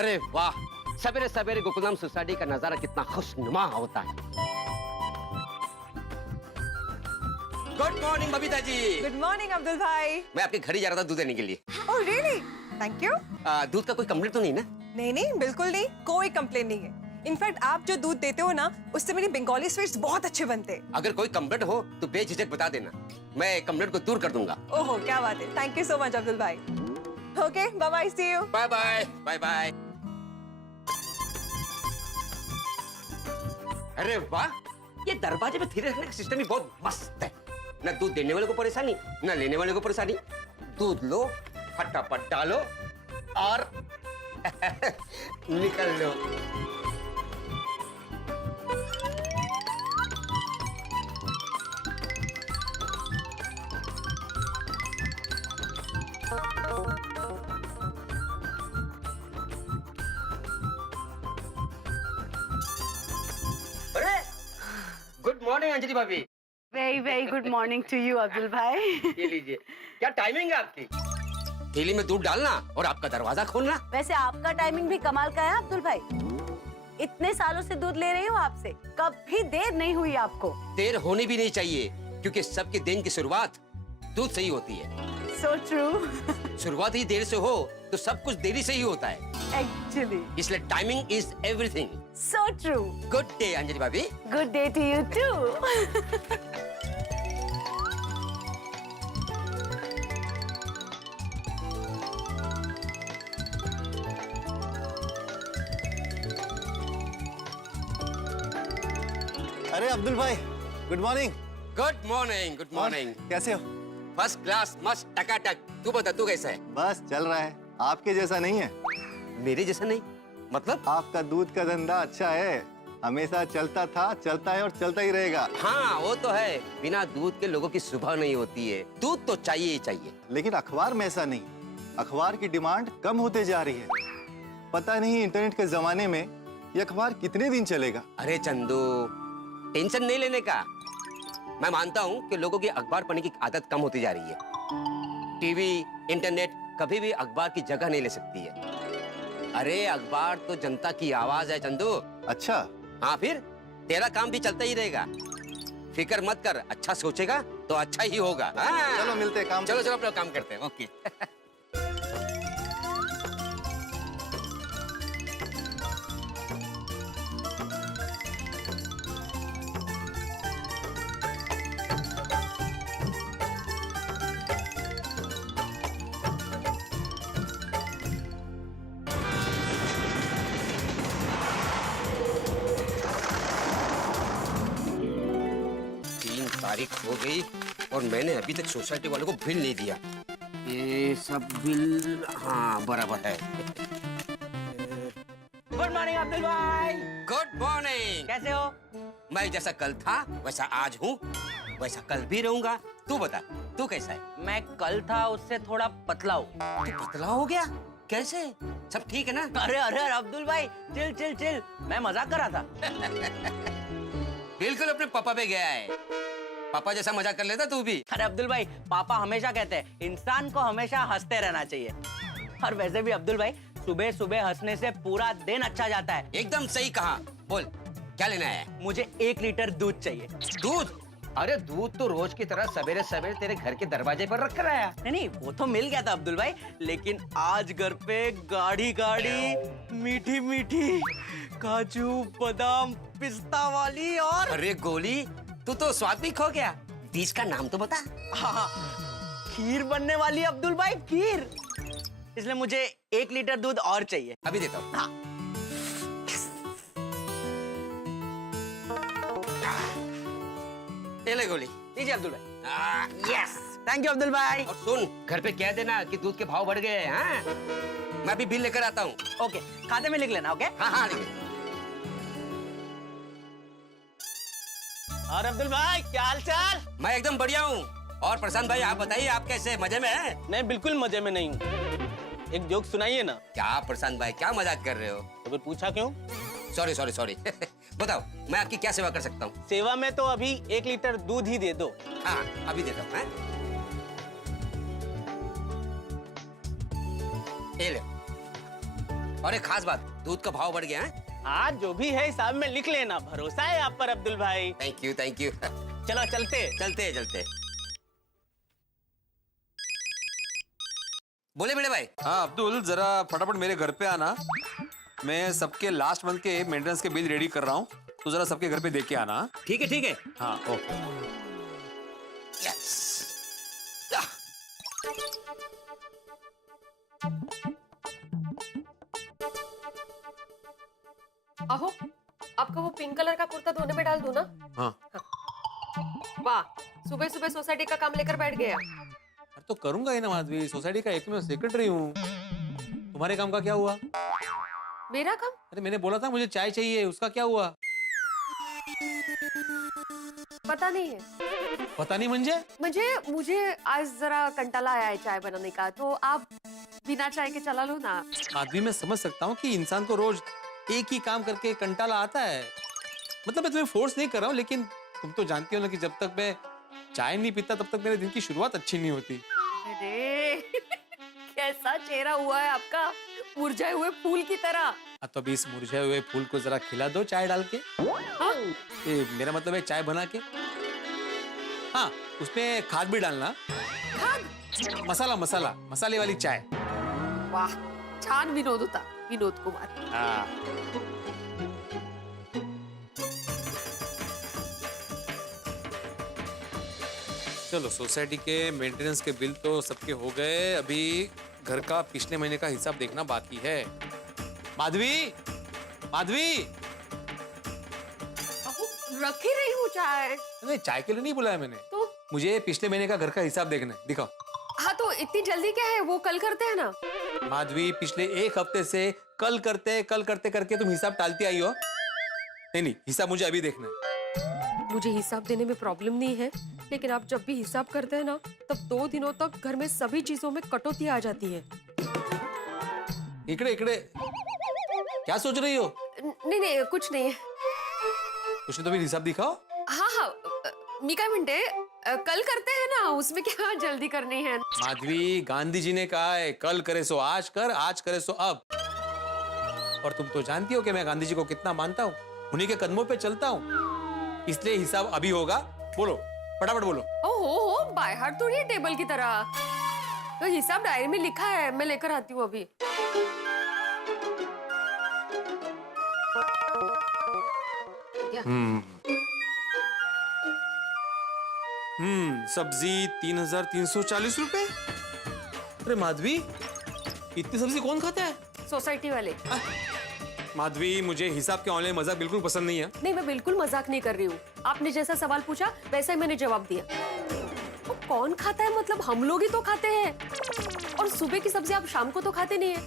अरे वाह, सवेरे सवेरे गोकुलम सोसाइटी का नजारा कितना खुशनुमा होता है। गुड मॉर्निंग बबीता जी। गुड मॉर्निंग अब्दुल भाई। मैं आपके घर ही जा रहा था दूध देने के लिए। Oh really? Thank you. दूध का कोई कंप्लेंट तो नहीं ना? नहीं नहीं, बिल्कुल नहीं, कोई कंप्लेन नहीं है। इनफैक्ट आप जो दूध देते हो ना, उससे मेरी बंगाली स्वीट्स बहुत अच्छे बनते हैं। अगर कोई कंप्लेंट हो तो बेझिझक बता देना, मैं कंप्लेंट को दूर कर दूंगा। ओहो क्या बात है, thank you so much Abdul भाई। Okay bye bye, see you. Bye bye bye bye. अरे वाह, ये दरवाजे पे धीरे रखने का सिस्टम भी बहुत मस्त है। न दूध देने वाले को परेशानी, न लेने वाले को परेशानी। दूध लो, फटाफट डालो और निकल लो। गुड मॉर्निंग अंजलि भाभी। Very very good morning to you Abdul भाई। ये लीजिए, क्या टाइमिंग है आपकी? थैली में दूध डालना और आपका दरवाजा खोलना। वैसे आपका टाइमिंग भी कमाल का है अब्दुल भाई। इतने सालों से दूध ले रही हूँ आपसे, कभी देर नहीं हुई आपको। देर होनी भी नहीं चाहिए, क्योंकि सबके दिन की शुरुआत दूध से ही होती है। So true। शुरुआत ही देर से हो तो सब कुछ देरी से ही होता है। Actually। इसलिए timing is everything. So true। Good day Anjali भाभी। Good day to you too। अरे अब्दुल भाई, good morning. Good morning good morning. कैसे हो? फर्स्ट क्लास, मस्त टकाटक। तू बता, तू कैसा है? बस चल रहा है, आपके जैसा नहीं है। मेरे जैसा नहीं मतलब? आपका दूध का धंधा अच्छा है, हमेशा चलता था, चलता है और चलता ही रहेगा। हाँ वो तो है, बिना दूध के लोगों की सुबह नहीं होती है। दूध तो चाहिए ही चाहिए। लेकिन अखबार में ऐसा नहीं, अखबार की डिमांड कम होते जा रही है। पता नहीं इंटरनेट के जमाने में ये अखबार कितने दिन चलेगा। अरे चंदू, टेंशन नहीं लेने का। मैं मानता हूँ कि लोगों की अखबार पढ़ने की आदत कम होती जा रही है। टीवी, इंटरनेट कभी भी अखबार की जगह नहीं ले सकती है। अरे अखबार तो जनता की आवाज है चंदू। अच्छा? हाँ फिर तेरा काम भी चलता ही रहेगा। फिक्र मत कर, अच्छा सोचेगा तो अच्छा ही होगा। हाँ। चलो मिलते हैं, काम चलो चलो अपना काम करते हैं। ओके। तारीख हो गई और मैंने अभी तक सोसाइटी वालों को बिल नहीं दिया। ये सब बिल हाँ बराबर है। गुड मॉर्निंग अब्दुल भाई। Good morning. कैसे हो? मैं जैसा कल था वैसा आज हूँ, वैसा कल भी रहूंगा। तू बता, तू कैसा है? मैं कल था उससे थोड़ा पतला हूँ। तू पतला हो गया? कैसे? सब ठीक है ना? अरे अरे अब्दुल भाई, चिल चिल चिल, मैं मजाक कर रहा था। बिल्कुल अपने पापा पे गया है। पापा जैसा मजाक कर लेता तू भी। अरे अब्दुल भाई, पापा हमेशा कहते हैं इंसान को हमेशा हंसते रहना चाहिए। और वैसे भी अब्दुल भाई, सुबह सुबह हंसने से पूरा दिन अच्छा जाता है। एकदम सही कहा। बोल क्या लेना है? मुझे 1 लीटर दूध चाहिए। दूध? अरे दूध तो रोज की तरह सवेरे सवेरे तेरे घर के दरवाजे पर रख कर आया। नहीं नहीं, वो तो मिल गया था अब्दुल भाई, लेकिन आज घर पे गाढ़ी गाढ़ी मीठी मीठी काजू बादाम पिस्ता वाली और अरे गोली, तू तो स्वाद भी खो गया। बीज का नाम तो बता। हाँ, खीर बनने वाली है अब्दुल भाई, खीर। इसलिए मुझे 1 लीटर दूध और चाहिए। अभी देता हूँ। हाँ। ये ले गोली। लीजिए अब्दुल भाई। यस। थैंक यू अब्दुल भाई। और सुन, घर पे कह देना कि दूध के भाव बढ़ गए हैं। हाँ? मैं अभी बिल लेकर आता हूँ। ओके, खाते में लिख लेना। ओके। हाँ हाँ लिख। और अब्दुल भाई क्या हाल चाल? मैं एकदम बढ़िया हूँ। और प्रशांत भाई आप बताइए, आप कैसे? मजे में हैं? मैं बिल्कुल मजे में नहीं हूँ। एक जोक सुनाइए ना। क्या प्रशांत भाई, क्या मजाक कर रहे हो? तो फिर पूछा क्यों? Sorry sorry sorry. बताओ मैं आपकी क्या सेवा कर सकता हूँ? सेवा में तो अभी 1 लीटर दूध ही दे दो। हाँ अभी देता हूँ। ये ले। और एक खास बात, दूध का भाव बढ़ गया है। हाँ जो भी है हिसाब में लिख लेना, भरोसा है आप पर अब्दुल भाई। Thank you thank you. चलो चलते। चलते चलते। बोले बड़े भाई। हाँ अब्दुल, जरा फटाफट मेरे घर पे आना। मैं सबके लास्ट मंथ के मेंटेनेंस के बिल रेडी कर रहा हूँ, तो जरा सबके घर पे देख के आना। ठीक है ठीक है। हाँ ओके। यस। आहो, आपका वो पिंक कलर का कुर्ता धोने में डाल दूं ना? हाँ वाह, सुबह सुबह सोसाइटी का काम लेकर बैठ गया। अरे तो करूंगा ही ना माधवी, सोसाइटी का एकमेव सेक्रेटरी हूँ। तुम्हारे काम का क्या हुआ? मेरा काम? अरे मैंने बोला था मुझे चाय चाहिए, उसका क्या हुआ? पता नहीं है। पता नहीं मुझे आज जरा कंटाला आया है चाय बनाने का, तो आप बिना चाय के चला लो ना। माधवी मैं समझ सकता हूँ कि इंसान को रोज एक ही काम करके कंटाला आता है। मतलब मैं तुम्हें फोर्स नहीं कर रहा हूँ, लेकिन तुम तो जानती हो ना कि जब तक मैं चाय नहीं पीता तब तक मेरे दिन की शुरुआत अच्छी नहीं होती। अरे कैसा चेहरा हुआ है आपका, मुरझाए हुए फूल की तरह। तो अभी इस मुरझाए हुए फूल को जरा खिला दो चाय डाल के। हाँ? मेरा मतलब है चाय बना के। हाँ उसमें खाद भी डालना। खाद? मसाले वाली चाय। वाह, छान विनोद होता, विनोद कुमार। हाँ। चलो सोसाइटी के मेंटेनेंस के बिल तो सबके हो गए, अभी घर का पिछले महीने का हिसाब देखना बाकी है। माधवी, रख ही रही हूँ चाय। नहीं चाय के लिए नहीं बुलाया मैंने, तो मुझे पिछले महीने का घर का हिसाब देखना है, दिखाओ। हाँ तो इतनी जल्दी क्या है, वो कल करते हैं ना। माधवी पिछले एक हफ्ते से कल करते करके तुम हिसाब टालती आई हो। नहीं हिसाब मुझे अभी देखना है। मुझे हिसाब देने में प्रॉब्लम नहीं है, लेकिन आप जब भी हिसाब करते हैं ना, तब 2 दिनों तक घर में सभी चीजों में कटौती आ जाती है। इकड़े क्या सोच रही हो? नहीं कुछ नहीं। कुछ नहीं तो भी हिसाब दिखाओ। हाँ, मी काय म्हणते, कल करते हैं ना, उसमें क्या जल्दी करनी है। माधवी गांधी जी ने कहा है कल करे सो आज कर, आज करे सो अब। और तुम तो जानती हो कि मैं गांधी जी को कितना मानता हूँ, उन्हीं के कदमों पे चलता हूँ, इसलिए हिसाब अभी होगा। बोलो फटाफट बोलो। ओहो, बाय हार्ट थोड़ी है टेबल की तरह। तो हिसाब डायरी में लिखा है, मैं लेकर आती हूँ अभी। सब्जी 3,340 रुपए। अरे माधवी इतनी सब्जी कौन खाता है? सोसाइटी वाले। माधवी मुझे हिसाब के ऑनलाइन मजाक बिल्कुल पसंद नहीं है। नहीं, मैं बिल्कुल मजाक नहीं कर रही हूँ। आपने जैसा सवाल पूछा वैसा ही मैंने जवाब दिया। तो कौन खाता है, मतलब हम लोग ही तो खाते हैं। और सुबह की सब्जी आप शाम को तो खाते नहीं है,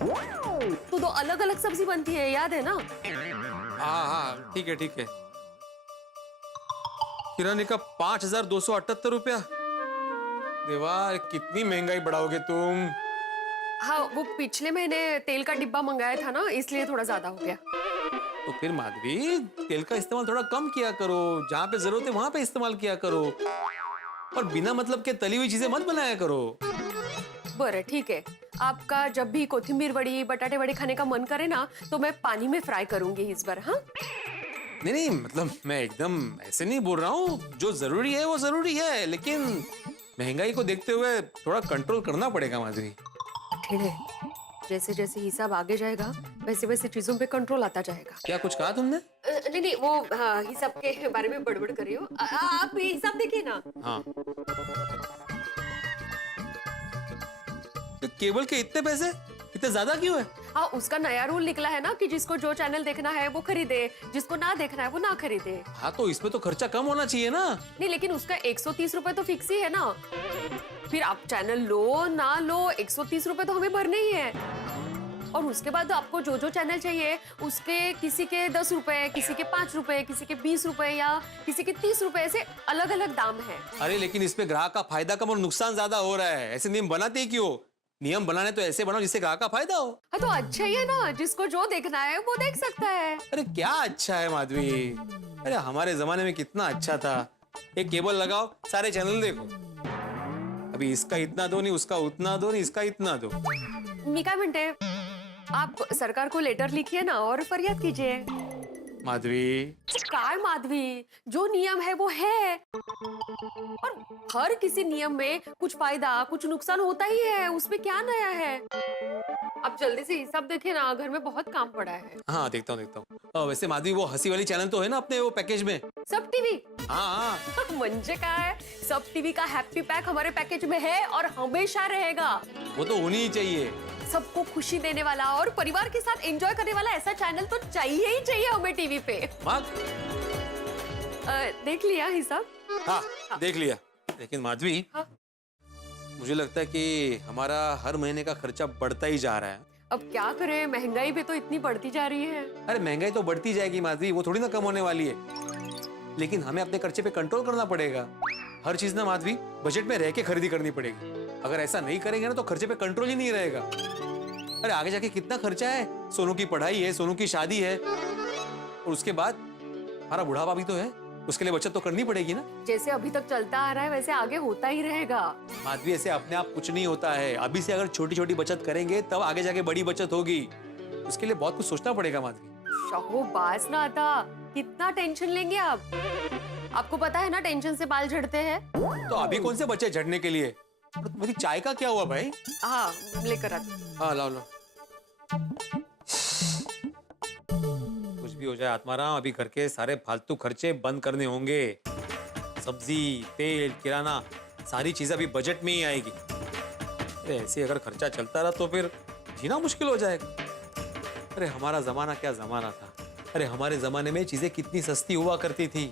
तो 2 अलग अलग सब्जी बनती है, याद है ना? हाँ ठीक है। किराने का 5,278 रुपया। देवा कितनी महंगाई बढ़ाओगे तुम। हाँ, वो पिछले महीने तेल का डिब्बा मंगाया था ना, इसलिए थोड़ा ज्यादा हो गया। तो फिर माधवी तेल का इस्तेमाल थोड़ा कम किया करो, जहाँ पे जरूरत है वहां पे इस्तेमाल किया करो, और बिना मतलब के तली हुई चीजें मत बनाया करो। बरं ठीक है, आपका जब भी कोथिंबीर वड़ी बटाटे वड़ी खाने का मन करे ना, तो मैं पानी में फ्राई करूंगी इस बार। हाँ नहीं मतलब मैं एकदम ऐसे नहीं बोल रहा हूँ, जो जरूरी है वो जरूरी है, लेकिन महंगाई को देखते हुए थोड़ा कंट्रोल करना पड़ेगा माधवी। ठीक है, जैसे जैसे हिसाब आगे जाएगा वैसे वैसे चीजों पे कंट्रोल आता जाएगा। क्या कुछ कहा तुमने? नहीं वो हिसाब के बारे में बड़बड़ कर रही हो। आप ये हिसाब देखिए ना। हाँ तो केबल के इतने पैसे, इतने ज्यादा क्यों है? हाँ, उसका नया रूल निकला है ना कि जिसको जो चैनल देखना है वो खरीदे, जिसको ना देखना है वो ना खरीदे। हाँ तो इसमें तो खर्चा कम होना चाहिए ना। नहीं, लेकिन उसका 130 रुपए तो फिक्स ही है ना। फिर आप चैनल लो ना लो, 130 रुपए तो हमें भरने ही है। और उसके बाद आपको जो जो चैनल चाहिए उसके किसी के 10 रुपए, किसी के 5 रुपए, किसी के 20 रुपए या किसी के 30 रुपए, ऐसे अलग अलग दाम है। अरे लेकिन इसमें ग्राहक का फायदा कम और नुकसान ज्यादा हो रहा है, ऐसे नियम बनाते ही क्यों? नियम बनाने तो ऐसे बनाओ जिससे ग्राहक का फायदा हो। हाँ तो अच्छा ही है ना, जिसको जो देखना है वो देख सकता है। अरे क्या अच्छा है माधवी, अरे हमारे जमाने में कितना अच्छा था, एक केबल लगाओ सारे चैनल देखो। अभी इसका इतना दो नहीं, उसका उतना दो नहीं, इसका इतना दो। मी काय म्हणते, आप सरकार को लेटर लिखिए ना और फरियाद कीजिए। माधवी, काय माधवी, जो नियम है वो है, और हर किसी नियम में कुछ फायदा कुछ नुकसान होता ही है, उसमें क्या नया है। आप जल्दी से हिसाब देखिए ना, घर में बहुत काम पड़ा है। हाँ देखता हूँ। वैसे माधवी, वो हंसी वाली चैनल तो है ना अपने वो पैकेज में? सब टीवी? हाँ। मंजे का है, सब टीवी का हैप्पी पैक हमारे पैकेज में है और हमेशा रहेगा। वो तो होनी ही चाहिए। सबको खुशी देने वाला और परिवार के साथ एंजॉय करने वाला ऐसा चैनल तो चाहिए ही चाहिए हमें टीवी पे। देख लिया हिसाब? हाँ देख लिया। लेकिन माधवी, हाँ? मुझे लगता है कि हमारा हर महीने का खर्चा बढ़ता ही जा रहा है। अब क्या करें, महंगाई भी तो इतनी बढ़ती जा रही है। अरे महंगाई तो बढ़ती जाएगी माधवी, वो थोड़ी ना कम होने वाली है। लेकिन हमें अपने खर्चे पे कंट्रोल करना पड़ेगा। हर चीज ना माधवी बजट में रह के खरीदी करनी पड़ेगी। अगर ऐसा नहीं करेंगे ना तो खर्चे पे कंट्रोल ही नहीं रहेगा। अरे आगे जाके कितना खर्चा है, सोनू की पढ़ाई है, सोनू की शादी है, और उसके बाद हमारा बुढ़ापा भी तो है, उसके लिए बचत तो करनी पड़ेगी ना। जैसे अभी तक चलता आ रहा है वैसे आगे होता ही रहेगा। माधवी, ऐसे अपने आप कुछ नहीं होता है। अभी से अगर छोटी छोटी बचत करेंगे तब आगे जाके बड़ी बचत होगी। उसके लिए बहुत कुछ सोचना पड़ेगा माधवी। शाहबाज ना आता, कितना टेंशन लेंगे आप? आपको पता है ना टेंशन से बाल झड़ते हैं। तो अभी कौन से बच्चे झड़ने के लिए? मेरी चाय का क्या हुआ भाई? हाँ लेकर आते। हाँ लाओ। कुछ भी हो जाए आत्माराम, अभी घर के सारे फालतू खर्चे बंद करने होंगे। सब्जी, तेल, किराना, सारी चीजें अभी बजट में ही आएगी। अरे ऐसे अगर खर्चा चलता रहा तो फिर जीना मुश्किल हो जाएगा। अरे हमारा जमाना क्या जमाना था। अरे हमारे जमाने में चीजें कितनी सस्ती हुआ करती थी।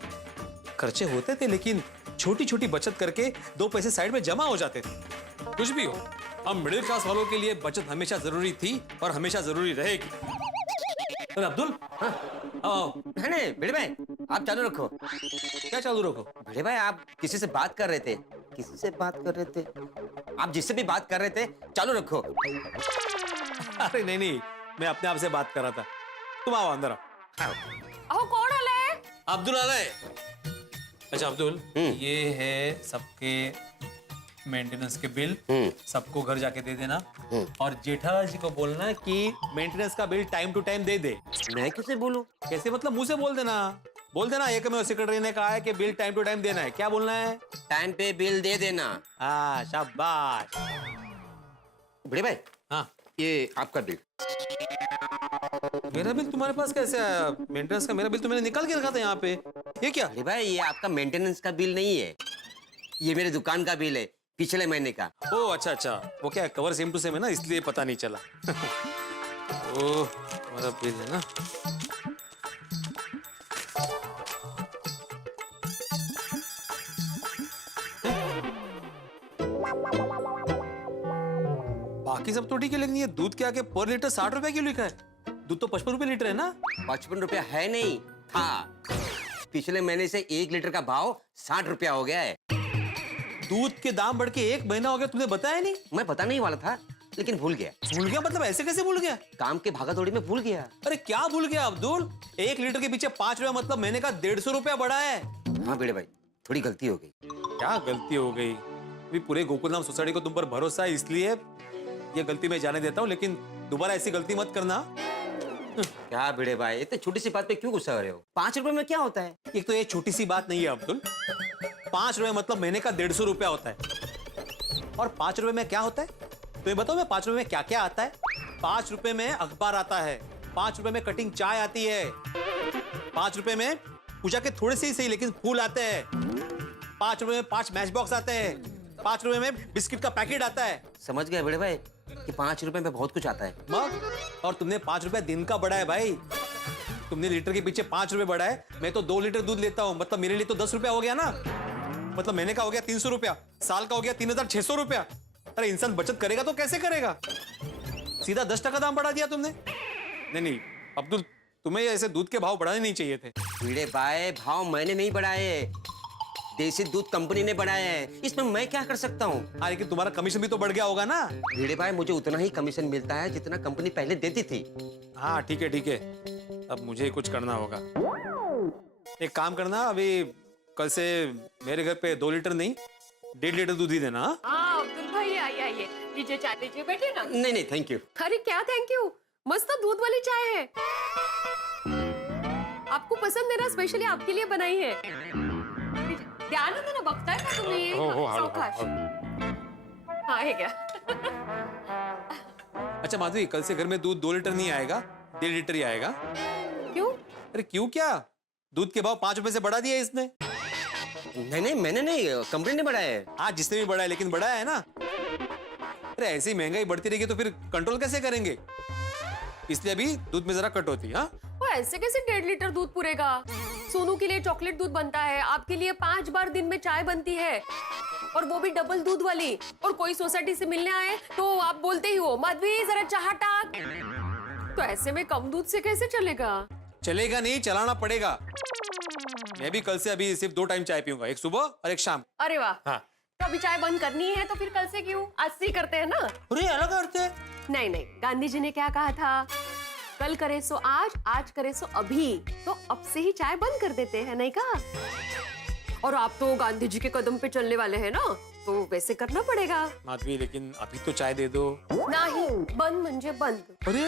खर्चे होते थे लेकिन छोटी छोटी बचत करके 2 पैसे साइड में जमा हो जाते थे। कुछ भी हो, हम मिडिल क्लास वालों के लिए बचत हमेशा जरूरी थी और हमेशा जरूरी रहेगी। अरे अब्दुल, हाँ नहीं भिड़े भाई, आप चालू रखो। क्या चालू रखो? भिड़े भाई, आप किसी से बात कर रहे थे? किससे बात कर रहे थे? आप जिससे भी बात कर रहे थे चालू रखो। अरे नहीं, मैं अपने आप से बात कर रहा था। तुम आओ अंदर आओ। अहो कौन आला है? अब्दुल आ रहे। अच्छा अब्दुल, ये है सबके मेंटेनेंस के बिल, सबको घर जाके दे देना। और जेठालाल जी को बोलना कि मेंटेनेंस का बिल टाइम टू टाइम दे दे। मैं कैसे बोलूं? कैसे मतलब? मुंह से बोल देना। एक में सेक्रेटरी ने कहा है कि बिल टाइम टू टाइम देना है। क्या बोलना है? टाइम पे बिल दे देना। हाँ शाबाश। भिड़े भाई, हाँ ये आपका बिल। मेरा बिल तुम्हारे पास कैसे आया? मेंटेनेंस का मेरा बिल तो मैंने निकाल के रखा था यहाँ पे। ये क्या? अरे भाई, ये आपका मेंटेनेंस का बिल नहीं है, ये मेरे दुकान का बिल है, पिछले महीने का। ओह अच्छा, वो क्या कवर सेम टू सेम है ना, इसलिए पता नहीं चला। ओह हमारा बिल है ना। बाकी सब तो ठीक है, लेकिन ये दूध के आगे पर लीटर 60 रुपए क्यों लिखा है? दूध तो 55 रुपए लीटर है ना। 55 रुपया है नहीं था, पिछले महीने से 1 लीटर का भाव 60 रुपया हो गया है। दूध के दाम बढ़ के 1 महीना हो गया, तुमने बताया नहीं? मैं बताने ही वाला था लेकिन भूल गया। भूल गया मतलब ऐसे कैसे भूल गया? काम के भागादौड़ी में भूल गया। अरे क्या भूल गया अब्दुल? 1 लीटर के पीछे 5 रुपया मतलब महीने का 150 रुपया बढ़ा है। हाँ भिड़े भाई, थोड़ी गलती हो गई। क्या गलती हो गई? अभी पूरे गोकुलधाम सोसाइटी को तुम पर भरोसा है, इसलिए ये गलती मैं जाने देता हूँ, लेकिन दोबारा ऐसी गलती मत करना। क्या भिड़े भाई, इतनी छोटी सी बात पे क्यों गुस्सा कर रहे हो? 5 रुपए में क्या होता है? एक तो ये छोटी सी बात नहीं है अब्दुल। 5 रुपए मतलब महीने का 150 रुपया होता है। और 5 रुपए में क्या होता है तो ये बताओ, मैं 5 रुपए में क्या क्या आता है? 5 रुपए में अखबार आता है, 5 रुपए में कटिंग चाय आती है, 5 रुपए में पूजा के थोड़े से ही सही लेकिन फूल आते हैं, 5 रुपए में 5 मैच बॉक्स आते हैं, 5 रुपए में बिस्किट का पैकेट आता है। समझ गए भिड़े भाई कि 5 रुपए में बहुत कुछ आता है। मग, और तुमने 5 रुपया दिन का बढ़ा है भाई। तुमने लीटर के पीछे 5 रुपए बढ़ा है। मैं तो 2 लीटर दूध लेता हूँ, मतलब मेरे लिए तो 10 रुपया हो गया ना। मतलब महीने का हो गया 300 रुपया, साल का हो गया 3600 रुपया। अरे इंसान बचत करेगा तो कैसे करेगा? सीधा 10% दाम बढ़ा दिया तुमने। नहीं अब्दुल, तुम्हें ऐसे दूध के भाव बढ़ाने नहीं चाहिए थे। भिड़े भाई, भाव मैंने नहीं बढ़ाए, देसी दूध कंपनी ने बढ़ाया है, इसमें मैं क्या कर सकता हूँ? हाँ लेकिन तुम्हारा कमीशन भी तो बढ़ गया होगा ना। भिड़े भाई, मुझे उतना ही कमीशन मिलता है जितना कंपनी पहले देती थी। हाँ ठीक है, अब मुझे कुछ करना होगा। एक काम करना, अभी कल से मेरे घर पे 2 लीटर नहीं 1.5 लीटर दूध ही देना। हाँ अब्दुल भाई, आइए लीजिए चाय लीजिए, बैठिए ना। नहीं थैंक यू। अरे क्या थैंक यू, मस्त दूध वाली चाय है। आपको पसंद है ना, स्पेशली आपके लिए बनाई है। ध्यान देना, बघताय का तुम्ही ये? सावकाश। हाँ है क्या? अच्छा माधवी, कल से घर में दूध 2 लीटर नहीं आएगा, 1.5 लीटर ही आएगा। क्यों? अरे क्यों क्या, दूध के भाव 5 रुपए से बढ़ा दिया इसने। नहीं, मैंने नहीं, कंपनी ने बढ़ाया है। हाँ जिसने भी बढ़ाया, लेकिन बढ़ाया है ना। अरे ऐसी महंगाई बढ़ती रहेगी तो फिर कंट्रोल कैसे करेंगे, इसलिए अभी दूध में जरा कटौती। हाँ वो ऐसे कैसे 1.5 लीटर दूध पूरेगा? सोनू के लिए चॉकलेट दूध बनता है, आपके लिए 5 बार दिन में चाय बनती है, और वो भी डबल दूध वाली। और कोई सोसाइटी से मिलने आए तो आप बोलते ही हो, माधवी जरा चाह टाक। तो ऐसे में कम दूध से कैसे चलेगा? चलेगा नहीं, चलाना पड़ेगा। मैं भी कल से अभी सिर्फ 2 टाइम चाय पीऊंगा, एक सुबह और एक शाम। अरे वाह। हाँ। तो अभी चाय बंद करनी है तो फिर कल से क्यों? आज से ही करते हैं ना। अरे अलग करते हैं। नहीं, गांधी जी ने क्या कहा था? कल करे सो आज करे सो अभी। तो अब से ही चाय बंद कर देते हैं, नहीं कहा? और आप तो गांधी जी के कदम पे चलने वाले हैं ना, तो वैसे करना पड़ेगा। माधवी लेकिन अभी तो चाय दे दो। नहीं, बंद म्हणजे बंद। अरे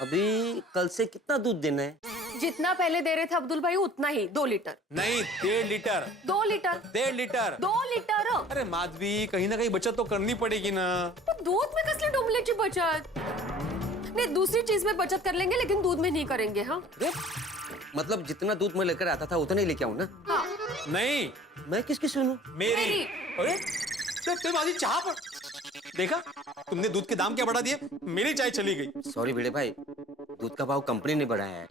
अभी कल से कितना दूध देना है? जितना पहले दे रहे थे अब्दुल भाई उतना ही, 2 लीटर। नहीं, 1.5 लीटर। 2 लीटर। 1.5 लीटर। 2 लीटर। अरे माधवी, कहीं ना कहीं बचत तो करनी पड़ेगी ना। तो दूध में कसली डुमल्याची बचत? नहीं, दूसरी चीज में बचत कर लेंगे, लेकिन दूध में नहीं करेंगे। हाँ मतलब जितना दूध मैं लेकर आता था उतना ही लेके आऊं ना? हाँ। नहीं, मैं किसकी सुनूं? मेरी। अरे तो माधवी चाह पर देखा, तुमने दूध के दाम क्या बढ़ा दिए, मेरी चाय चली गई। सॉरी भिड़े भाई, दूध का भाव कंपनी ने बढ़ाया है,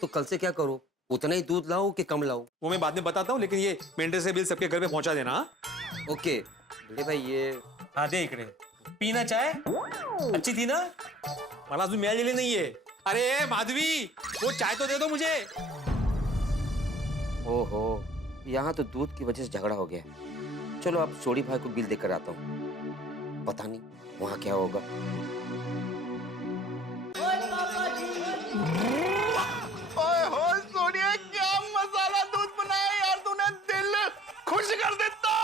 तो कल से क्या करो, उतना ही दूध लाओ कि कम लाओ? वो मैं बाद में बताता हूँ, लेकिन ये मेंटेनेंस बिल सबके घर पे पहुंचा देना। हाँ? ओके भिड़े भाई, ये हाँ दे इकडे, पीना चाय अच्छी थी ना, मला अजून मिळालेली नाहीये। अरे माधवी, वो चाय तो दे दो मुझे। ओहो, यहाँ तो दूध की वजह से झगड़ा हो गया। चलो अब सोडी भाई को बिल देकर आता हूँ, पता नहीं वहाँ क्या होगा। ओए होए सोनिया, क्या मसाला दूध बनाया यार तूने, दिल खुश कर देता।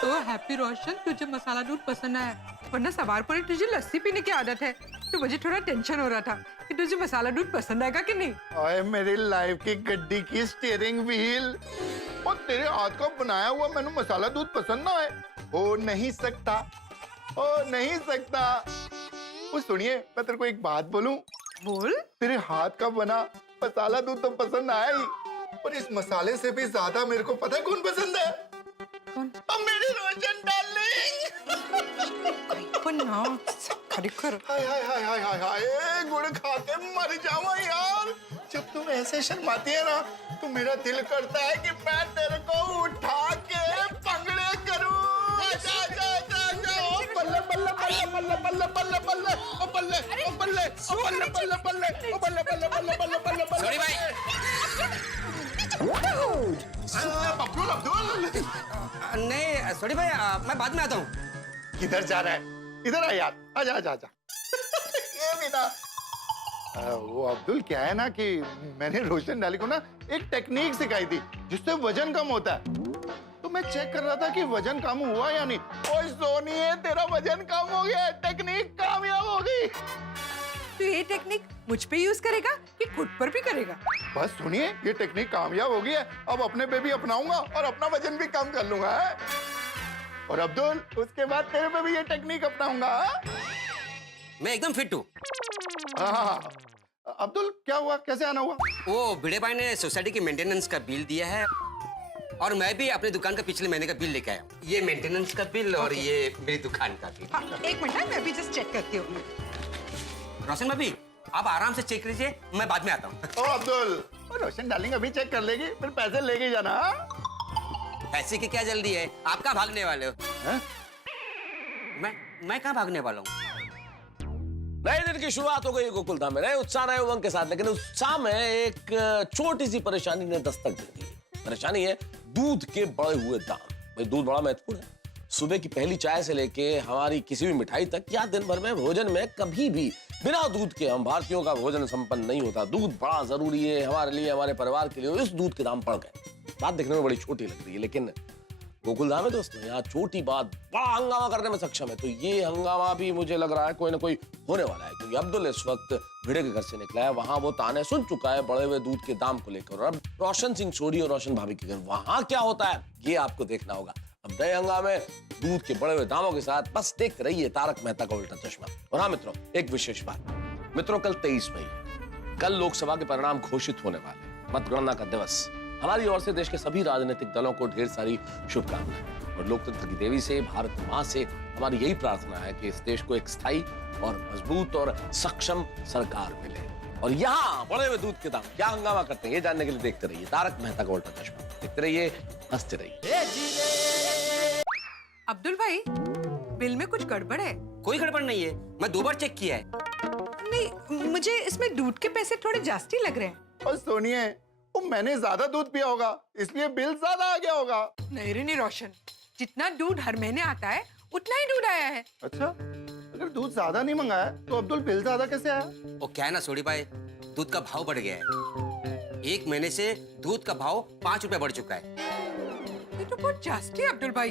तो हैप्पी रोशन, तुझे मसाला दूध पसंद है, वरना सवारपुरी तुझे लस्सी पीने की आदत है, तो मुझे थोड़ा टेंशन हो रहा था कि तुझे मसाला दूध पसंद आएगा कि नहीं। ओए मेरी लाइफ की गड्डी की स्टीयरिंग व्हील, और तेरे हाथ का बनाया हुआ मैंने मसाला दूध पसंद ना है, हो नहीं सकता, हो नहीं सकता। वो सुनिए, मैं तेरे को एक बात बोलूं, बोल। तेरे हाथ का बना मसाला दूध तो पसंद आया ही, और इस मसाले से भी ज्यादा मेरे को पता है कौन पसंद है? कौन? अब मेरी रोशन डार्लिंग। खरेखर हाय हाय हाय हाय हाय हाय, गुड़ खा के मर जावा यार। जब तुम ऐसे शर्माती है ना, तो मेरा दिल करता है कि मैं तेरे को उठा के पंगड़े करूं। आजा आजा आजा आजा, ओ बल्ले बल्ले बल्ले बल्ले बल्ले बल्ले बल्ले, ओ बल्ले ओ बल्ले ओ बल्ले बल्ले बल्ले, ओ बल्ले बल्ले बल्ले बल्ले बल्ले बल्ले। सॉरी भाई। अब्दुल अब्दुल, नहीं सॉरी भाई, मैं बाद में आता हूँ। किधर जा रहा है? इधर आ यार, आजा आजा आजा। ये भी ना, वो अब्दुल क्या है ना कि मैंने रोशन डाली को ना एक टेक्निक सिखाई थी जिससे वजन कम होता है, तो मैं चेक कर रहा था कि वजन कम हुआ या नहीं। ओए सोनिए, तेरा वजन कम हो गया, टेक्निक कामयाब हो गई। तो ये टेक्निक मुझ पे यूज करेगा कि खुद पर भी करेगा? बस सुनिए, ये टेक्निक कामयाब हो गई है, अब अपने पे भी अपनाऊंगा और अपना वजन भी कम कर लूंगा है? और अब्दुल, उसके बाद तेरे पे भी ये टेक्निक अपनाऊंगा। मैं एकदम फिट हूँ। हाँ, अब्दुल क्या हुआ, कैसे आना हुआ? वो भिड़े भाई ने सोसाइटी की मेंटेनेंस का बिल दिया है, और मैं भी अपनी दुकान का पिछले महीने का बिल लेके आया हूँ। ये मेंटेनेंस का बिल और ये मेरी दुकान का बिल। हाँ, एक मिनट, मैं भी जस्ट चेक करती हूँ। रोशन भाभी, आप आराम से चेक कीजिए, मैं बाद में आता हूँ। ओ अब्दुल, रोशन डार्लिंग अभी चेक कर लेगी, फिर पैसे लेके जाना। पैसे की क्या जल्दी है, आप कहाँ भागने वाले हो? मैं कहाँ भागने वाला हूँ? नए दिन की शुरुआत हो गई गोकुलधाम में, नए उत्साह नए उमंग के साथ, लेकिन उत्साह में एक छोटी सी परेशानी ने दस्तक दे दी। परेशानी है दूध के बढ़े हुए दाम। भाई दूध बड़ा महत्वपूर्ण है, सुबह की पहली चाय से लेके हमारी किसी भी मिठाई तक, या दिन भर में भोजन में कभी भी बिना दूध के हम भारतीयों का भोजन संपन्न नहीं होता। दूध बड़ा जरूरी है हमारे लिए, हमारे परिवार के लिए। इस दूध के दाम बढ़ गए। बात देखने में बड़ी छोटी लग रही है, लेकिन गोकुलधाम है दोस्तों, यहाँ छोटी बात बड़ा हंगामा करने में सक्षम है। तो ये हंगामा भी मुझे लग रहा है कोई ना कोई होने वाला है, क्योंकि अब्दुल इस वक्त भिड़े के घर से निकला है। वहां वो ताने सुन चुका है बढ़े हुए दूध के दाम को लेकर, और अब रोशन सिंह सोढ़ी और रोशन भाभी के घर वहां क्या होता है ये आपको देखना होगा। अब नए हंगामे दूध के बढ़े हुए दामों के साथ बस देखते रहिए तारक मेहता का उल्टा चश्मा। और हाँ मित्रों, एक विशेष बात मित्रों, कल 23 मई, कल लोकसभा के परिणाम घोषित होने वाले, मतगणना का दिवस। हमारी ओर से देश के सभी राजनीतिक दलों को ढेर सारी शुभकामनाएं, और लोकतंत्र की देवी से, भारत मां से हमारी यही प्रार्थना है कि इस देश को एक स्थायी और मजबूत और सक्षम सरकार मिले। और यहाँ बड़े हुए दूध के दाम क्या हंगामा करते हैं ये जानने के लिए देखते रहिए तारक मेहता का उल्टा चश्मा। देखते रहिए, हंसते रहिए। अब्दुल भाई, बिल में कुछ गड़बड़ है? कोई गड़बड़ नहीं है, मैं 2 बार चेक किया है। नहीं, मुझे इसमें दूध के पैसे थोड़े जास्ती लग रहे हैं। और सोनिए, वो मैंने ज्यादा दूध पिया होगा इसलिए बिल ज्यादा आ गया होगा। नहीं रे नहीं रोशन, जितना दूध हर महीने आता है उतना ही दूध आया है। अच्छा, अगर दूध ज्यादा नहीं मंगाया तो अब्दुल बिल ज्यादा कैसे आया? वो क्या है ना सोढ़ी भाई, दूध का भाव बढ़ गया है। 1 महीने से दूध का भाव 5 रुपए बढ़ चुका है। ये तो बहुत जास्ती है अब्दुल भाई।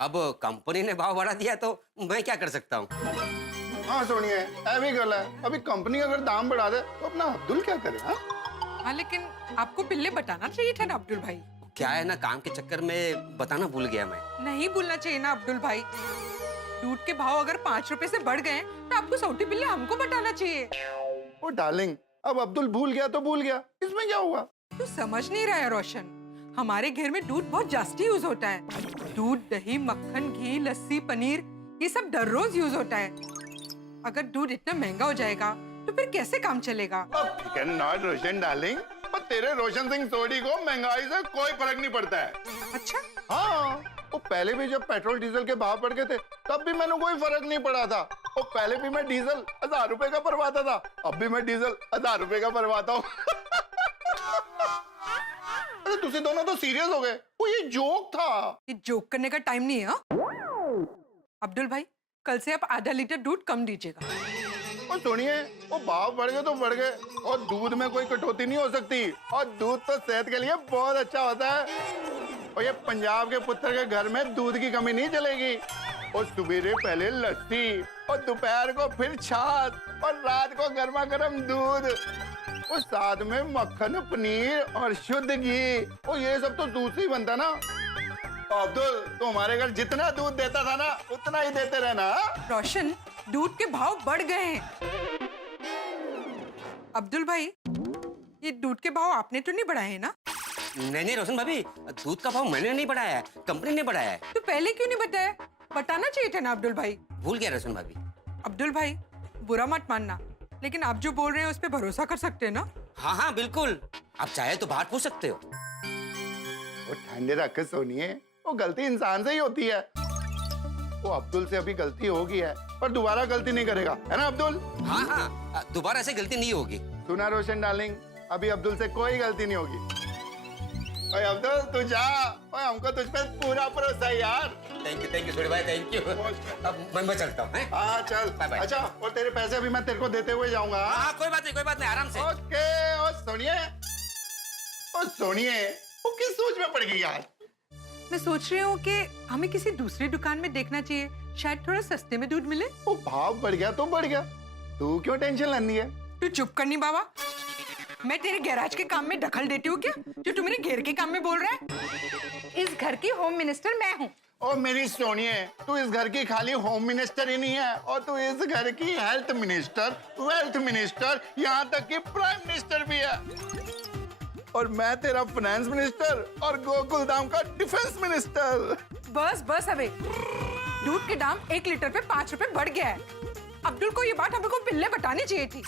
अब कंपनी ने भाव बढ़ा दिया तो मैं क्या कर सकता हूँ। हाँ सोनिए, ऐसी गल है, अभी कंपनी अगर दाम बढ़ा दे तो अपना अब्दुल क्या करे? हाँ, लेकिन आपको पहले बताना चाहिए था ना अब्दुल भाई। क्या है ना, काम के चक्कर में बताना भूल गया मैं। नहीं भूलना चाहिए ना अब्दुल भाई। दूध के भाव अगर 5 रुपए से बढ़ गए तो आपको सौटी बिल्ले हमको बताना चाहिए। ओ डार्लिंग, अब अब्दुल भूल गया तो भूल गया, इसमें क्या हुआ? तू समझ नहीं रहा है रोशन, हमारे घर में दूध बहुत जास्ती यूज होता है। दूध, दही, मक्खन, घी, लस्सी, पनीर, ये सब हर रोज यूज होता है। अगर दूध इतना महंगा हो जाएगा तो फिर कैसे काम चलेगा? कैन नॉट रोशन डार्लिंग, पर तेरे रोशन सिंह सोढ़ी को महंगाई से कोई फर्क नहीं पड़ता है। अच्छा? हाँ, वो पहले भी जब पेट्रोल डीजल के भाव बढ़ गए थे तब भी मैंने कोई फर्क नहीं पड़ा था। वो पहले भी मैं डीजल 1000 रुपए का भरवाता था, अब भी मैं डीजल 1000 रुपए का भरवाता हूँ। अरे तुसी दोनों तो सीरियस हो गए, वो ये जोक था। ये जोक करने का टाइम नहीं है। हाँ? अब्दुल भाई, कल से आप आधा लीटर दूध कम दीजिएगा। और सुनिए, वो भाव बढ़ गए तो बढ़ गए, और दूध में कोई कटौती नहीं हो सकती, और दूध तो सेहत के लिए बहुत अच्छा होता है। और ये पंजाब के पुत्र के घर में दूध की कमी नहीं चलेगी। और सवेरे पहले लस्सी, और दोपहर को फिर छाछ, और रात को गर्मा गर्म दूध, और साथ में मक्खन, पनीर और शुद्ध घी। और ये सब तो दूध से ही बनता ना। अब्दुल, तो हमारे घर जितना दूध देता था ना उतना ही देते रहना। रोशन, दूध के भाव बढ़ गए हैं। अब्दुल भाई, ये दूध के भाव आपने तो नहीं बढ़ाए हैं ना? नहीं रोशन भाभी, दूध का भाव मैंने नहीं बढ़ाया है, कंपनी ने बढ़ाया है। तो पहले क्यों नहीं बताया? बताना चाहिए था ना अब्दुल भाई। भूल गया रोशन भाभी। अब्दुल भाई, बुरा मत मानना, लेकिन आप जो बोल रहे हैं उस पर भरोसा कर सकते हैं ना? हाँ हाँ बिल्कुल, आप चाहे तो बाहर पूछ सकते हो। वो ठंडे रख के सोनिए, वो गलती इंसान से ही होती है। वो अब्दुल से अभी गलती हो गई है, पर दोबारा गलती नहीं करेगा, है ना अब्दुल? हाँ हाँ, दोबारा ऐसे गलती नहीं होगी। सुना रोशन डार्लिंग, अभी अब्दुल से कोई गलती नहीं होगी। ओए अब्दुल, तू जा, ओए हमको तुझ पे पूरा भरोसा है यार। थैंक यू सोढ़ी भाई, थैंक यू। अब मैं चलता हूँ। हाँ चल, बाय। अच्छा, और तेरे पैसे भी मैं तेरे को देते हुए जाऊंगा। हाँ कोई बात नहीं, आराम से। ओके। और सोनिए, वो किस सोच में पड़ गई यार? मैं सोच रही हूँ कि हमें किसी दूसरी दुकान में देखना चाहिए, शायद थोड़ा सस्ते में दूध मिले। वो भाव बढ़ गया तो बढ़ गया, तू क्यों टेंशन लेनी है? तू चुप करनी बाबा। मैं तेरे गैराज के काम में दखल देती हूँ क्या, जो तू मेरे घेर के काम में बोल रहा है? इस घर की होम मिनिस्टर मैं हूँ। और मेरी सोनिए, तू इस घर की खाली होम मिनिस्टर ही नहीं है, और तू इस घर की हेल्थ मिनिस्टर, वेल्थ मिनिस्टर, यहाँ तक कि प्राइम मिनिस्टर भी है। और मैं तेरा फाइनेंस मिनिस्टर और गोकुलधाम का डिफेंस मिनिस्टर। बस अबे, दूध के दाम 1 लीटर पे 5 रुपए बढ़ गया है। अब्दुल को ये बात हमें को पहले बतानी चाहिए थी।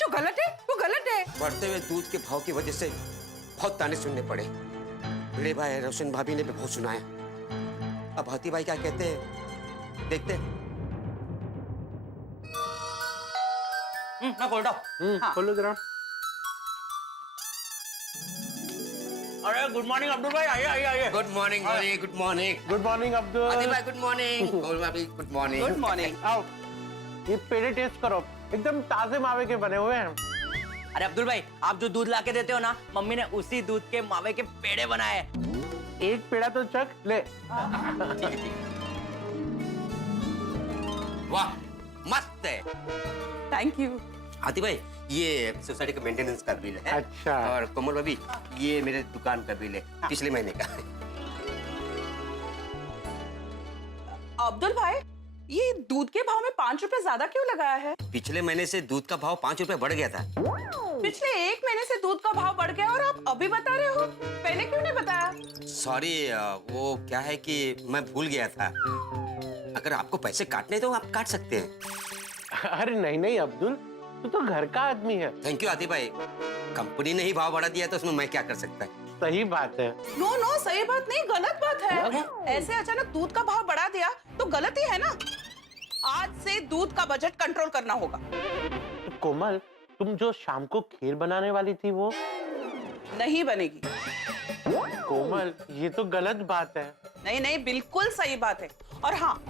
जो गलत है वो गलत है। बढ़ते हुए दूध के भाव की वजह से बहुत ताने सुनने पड़े। बड़े भाई रोशन भाभी ने भी बहुत सुनाया। अब हाथी भाई क्या कहते हैं देखते हैं। मैं खोल रहा हूँ। खोलो जरा। अरे गुड मॉर्निंग अब्दुल भाई, आइए। Good morning good morning. Good morning Abdul. हाथी भाई good morning. Good morning. Good morning. आओ, ये पेड़े टेस्ट करो, एकदम ताजे मावे के बने हुए हैं। अरे अब्दुल भाई, आप जो दूध लाके देते हो ना, मम्मी ने उसी दूध के मावे के पेड़े बनाए। एक पेड़ा तो चख ले। वाह मस्त है। Thank you. आती भाई ये सोसाइटी का मेंटेनेंस का बिल है। अच्छा। और कोमल भाभी ये मेरे दुकान का बिल है पिछले महीने का। अब्दुल भाई, ये दूध के भाव में 5 रुपए ज्यादा क्यों लगाया है? पिछले महीने से दूध का भाव 5 रुपए बढ़ गया था। पिछले 1 महीने से दूध का भाव बढ़ गया और आप अभी बता रहे हो? पहले क्यों नहीं बताया? सॉरी वो क्या है कि मैं भूल गया था। अगर आपको पैसे काटने तो आप काट सकते हैं। अरे नहीं नहीं अब्दुल, तू तो घर का आदमी है। थैंक यू आती भाई। कंपनी ने ही भाव बढ़ा दिया तो उसमें मैं क्या कर सकता है। सही बात है। नो नो, सही बात नहीं, गलत बात है। ऐसे अचानक दूध का भाव बढ़ा दिया तो गलत ही है ना। आज से दूध का बजट कंट्रोल करना होगा। तो कोमल, तुम जो शाम को खीर बनाने वाली थी वो नहीं बनेगी। कोमल, ये तो गलत बात है। नहीं नहीं, बिल्कुल सही बात है। और हाँ,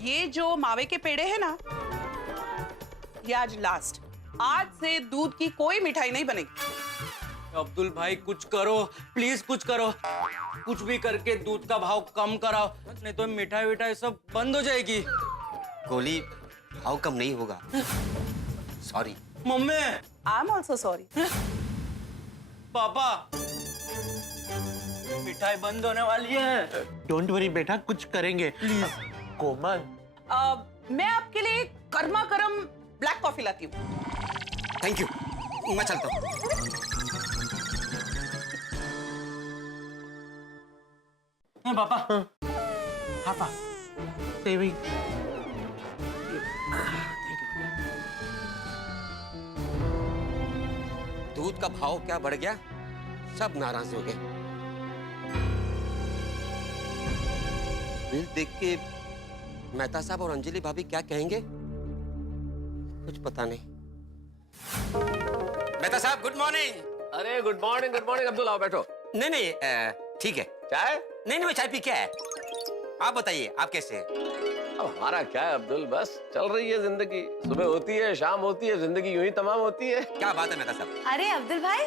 ये जो मावे के पेड़े हैं ना, ये आज लास्ट। आज से दूध की कोई मिठाई नहीं बनेगी। अब्दुल भाई कुछ करो, प्लीज कुछ करो। कुछ भी करके दूध का भाव कम कराओ, नहीं तो मिठाई विठाई सब बंद हो जाएगी। गोली भाव कम नहीं होगा। Sorry mummy. I am also sorry. पापा, मिठाई बंद होने वाली है। डोंट वरी बेटा, कुछ करेंगे प्लीज। कोमल, मैं आपके लिए कर्मा करम ब्लैक कॉफी लाती हूँ। थैंक यू, मैं चलता हूँ। पापा हाफा सेविंग। दूध का भाव क्या बढ़ गया, सब नाराज हो गए। बिल देख के मेहता साहब और अंजलि भाभी क्या कहेंगे कुछ पता नहीं। मेहता साहब गुड मॉर्निंग। अरे गुड मॉर्निंग अब्दुल, आओ बैठो। नहीं नहीं ठीक है। चाय? नहीं नहीं, मैं चाय पी के है। आप बताइए आप कैसे हैं? अब हमारा क्या है अब्दुल, बस चल रही है जिंदगी। सुबह होती है, शाम होती है, जिंदगी यूं ही तमाम होती है। क्या बात है मेहता साहब। अरे अब्दुल भाई,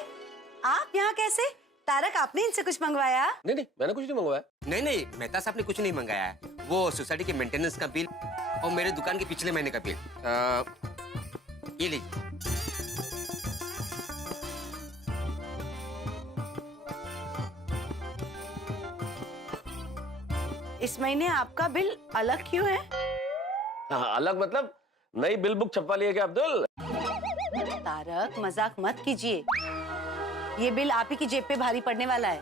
आप यहाँ कैसे? तारक, आपने इनसे कुछ मंगवाया? नहीं मैंने कुछ नहीं मंगवाया। नहीं मेहता साहब ने कुछ नहीं मंगाया है। वो सोसाइटी के मेंटेनेंस का बिल और मेरे दुकान के पिछले महीने का बिल। ये लीजिए। इस महीने आपका बिल अलग क्यों है? हाँ, अलग मतलब नई बिल बुक छपवा लिए क्या अब्दुल? तारक, मजाक मत कीजिए। ये बिल आप ही की जेब पे भारी पड़ने वाला है।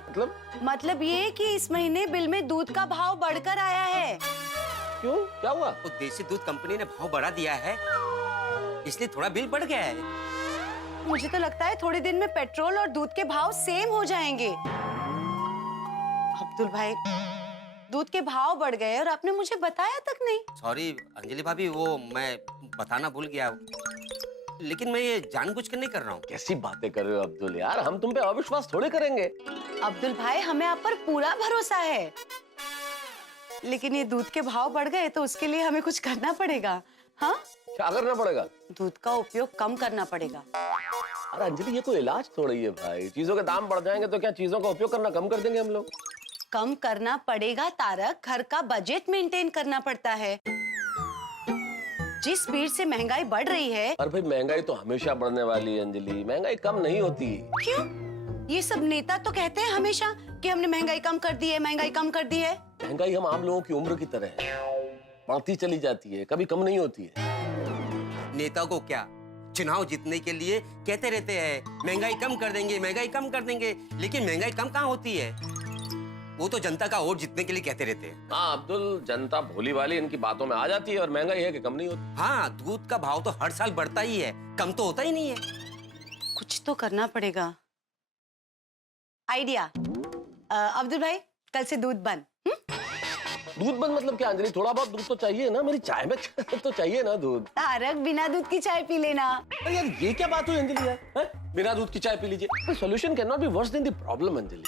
मतलब ये कि इस महीने बिल में दूध का भाव बढ़कर आया है। क्यों, क्या हुआ? वो देसी दूध कंपनी ने भाव बढ़ा दिया है, इसलिए थोड़ा बिल बढ़ गया है। मुझे तो लगता है थोड़े दिन में पेट्रोल और दूध के भाव सेम हो जाएंगे। अब्दुल भाई, दूध के भाव बढ़ गए और आपने मुझे बताया तक नहीं। सॉरी अंजलि भाभी, वो मैं बताना भूल गया। लेकिन मैं ये जानबूझ कर नहीं कर रहा हूँ। कैसी बातें कर रहे हो अब्दुल यार, हम तुम पे अविश्वास थोड़े करेंगे। अब्दुल भाई, हमें आप पर पूरा भरोसा है, लेकिन ये दूध के भाव बढ़ गए तो उसके लिए हमें कुछ करना पड़ेगा। हाँ, क्या करना पड़ेगा? दूध का उपयोग कम करना पड़ेगा। अरे अंजलि, ये कोई इलाज थोड़ी है भाई। चीजों के दाम बढ़ जाएंगे तो क्या चीजों का उपयोग करना कम कर देंगे हम लोग? कम करना पड़ेगा तारक, घर का बजट मेंटेन करना पड़ता है। जिस स्पीड से महंगाई बढ़ रही है। अरे भाई, महंगाई तो हमेशा बढ़ने वाली है अंजलि, महंगाई कम नहीं होती। क्यों? ये सब नेता तो कहते हैं हमेशा कि हमने महंगाई कम कर दी है, महंगाई कम कर दी है। महंगाई हम आम लोगों की उम्र की तरह है, बढ़ती चली जाती है, कभी कम नहीं होती है। नेता को क्या, चुनाव जीतने के लिए कहते रहते हैं महंगाई कम कर देंगे, महंगाई कम कर देंगे, लेकिन महंगाई कम कहाँ होती है? वो तो जनता का वोट जीतने के लिए कहते रहते हैं। हाँ अब्दुल, जनता भोली वाली इनकी बातों में आ जाती है और महंगाई है कि कम नहीं होती। हाँ, दूध का भाव तो हर साल बढ़ता ही है, कम तो होता ही नहीं है। कुछ तो करना पड़ेगा। आइडिया। अब्दुल भाई, कल से दूध बंद। दूध बंद मतलब क्या अंजलि? थोड़ा बहुत दूध तो चाहिए ना, मेरी चाय में तो चाहिए ना दूध। तारक, बिना दूध की चाय पी लेना। अरे यार, ये क्या बात हुई अंजलि यार? बिना दूध की चाय पी लीजिए। Solution can not be worse than the problem Anjali.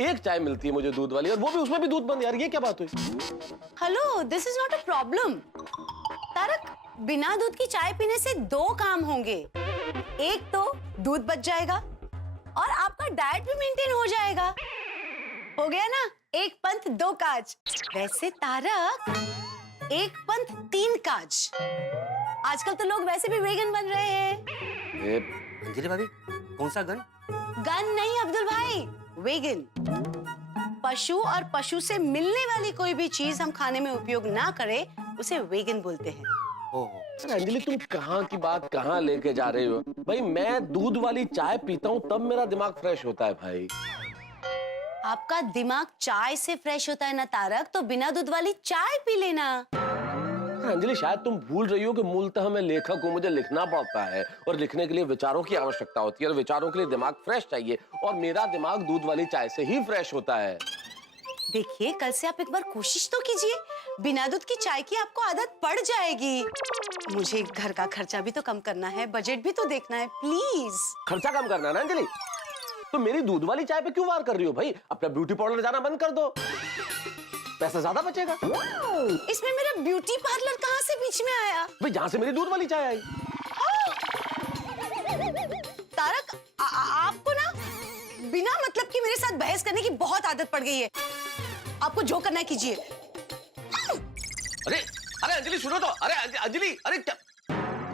एक चाय मिलती है मुझे दूध वाली, और वो भी उसमें भी दूध बंद। यार ये क्या बात हुई? Hello, this is not a problem. Tarak, बिना दूध की चाय पीने से 2 काम होंगे। एक तो दूध बच जाएगा और आपका डाइट भी मेंटेन हो जाएगा। हो गया ना, एक पंथ दो काज। वैसे तारक, एक पंथ तीन काज। आजकल तो लोग वैसे भी वेगन बन रहे हैं। अंजलि भाभी, कौन सा गन? गन नहीं अब्दुल भाई, वेगन। पशु और पशु से मिलने वाली कोई भी चीज हम खाने में उपयोग ना करें, उसे वेगन बोलते हैं। अरे अंजलि, तुम कहाँ की बात कहाँ लेके जा रही हो? भाई मैं दूध वाली चाय पीता हूँ तब मेरा दिमाग फ्रेश होता है भाई। आपका दिमाग चाय से फ्रेश होता है ना तारक, तो बिना दूध वाली चाय पी लेना। अंजलि, शायद तुम भूल रही हो कि मूलतः मैं लेखक हूँ, मुझे लिखना पड़ता है और लिखने के लिए विचारों की आवश्यकता होती है और विचारों के लिए दिमाग फ्रेश चाहिए और मेरा दिमाग दूध वाली चाय से ही फ्रेश होता है। देखिए, कल से आप एक बार कोशिश तो कीजिए, बिना दूध की चाय की आपको आदत पड़ जाएगी। मुझे घर का खर्चा भी तो कम करना है, बजट भी तो देखना है, प्लीज। खर्चा कम करना है ना अंजलि? तो मेरी दूध वाली चाय पे क्यों वार कर रही हो भाई? अपना ब्यूटी पार्लर जाना बंद कर दो, पैसा ज्यादा बचेगा। इसमें मेरा ब्यूटी पार्लर कहाँ से बीच में आया? भाई जहाँ से मेरी दूध वाली चाय आई। तारक, आपको ना बिना मतलब की मेरे साथ बहस करने की बहुत आदत पड़ गई है। आपको जो करना है कीजिए। अरे अरे अंजलि सुनो तो। अरे अंजलि, अरे क्या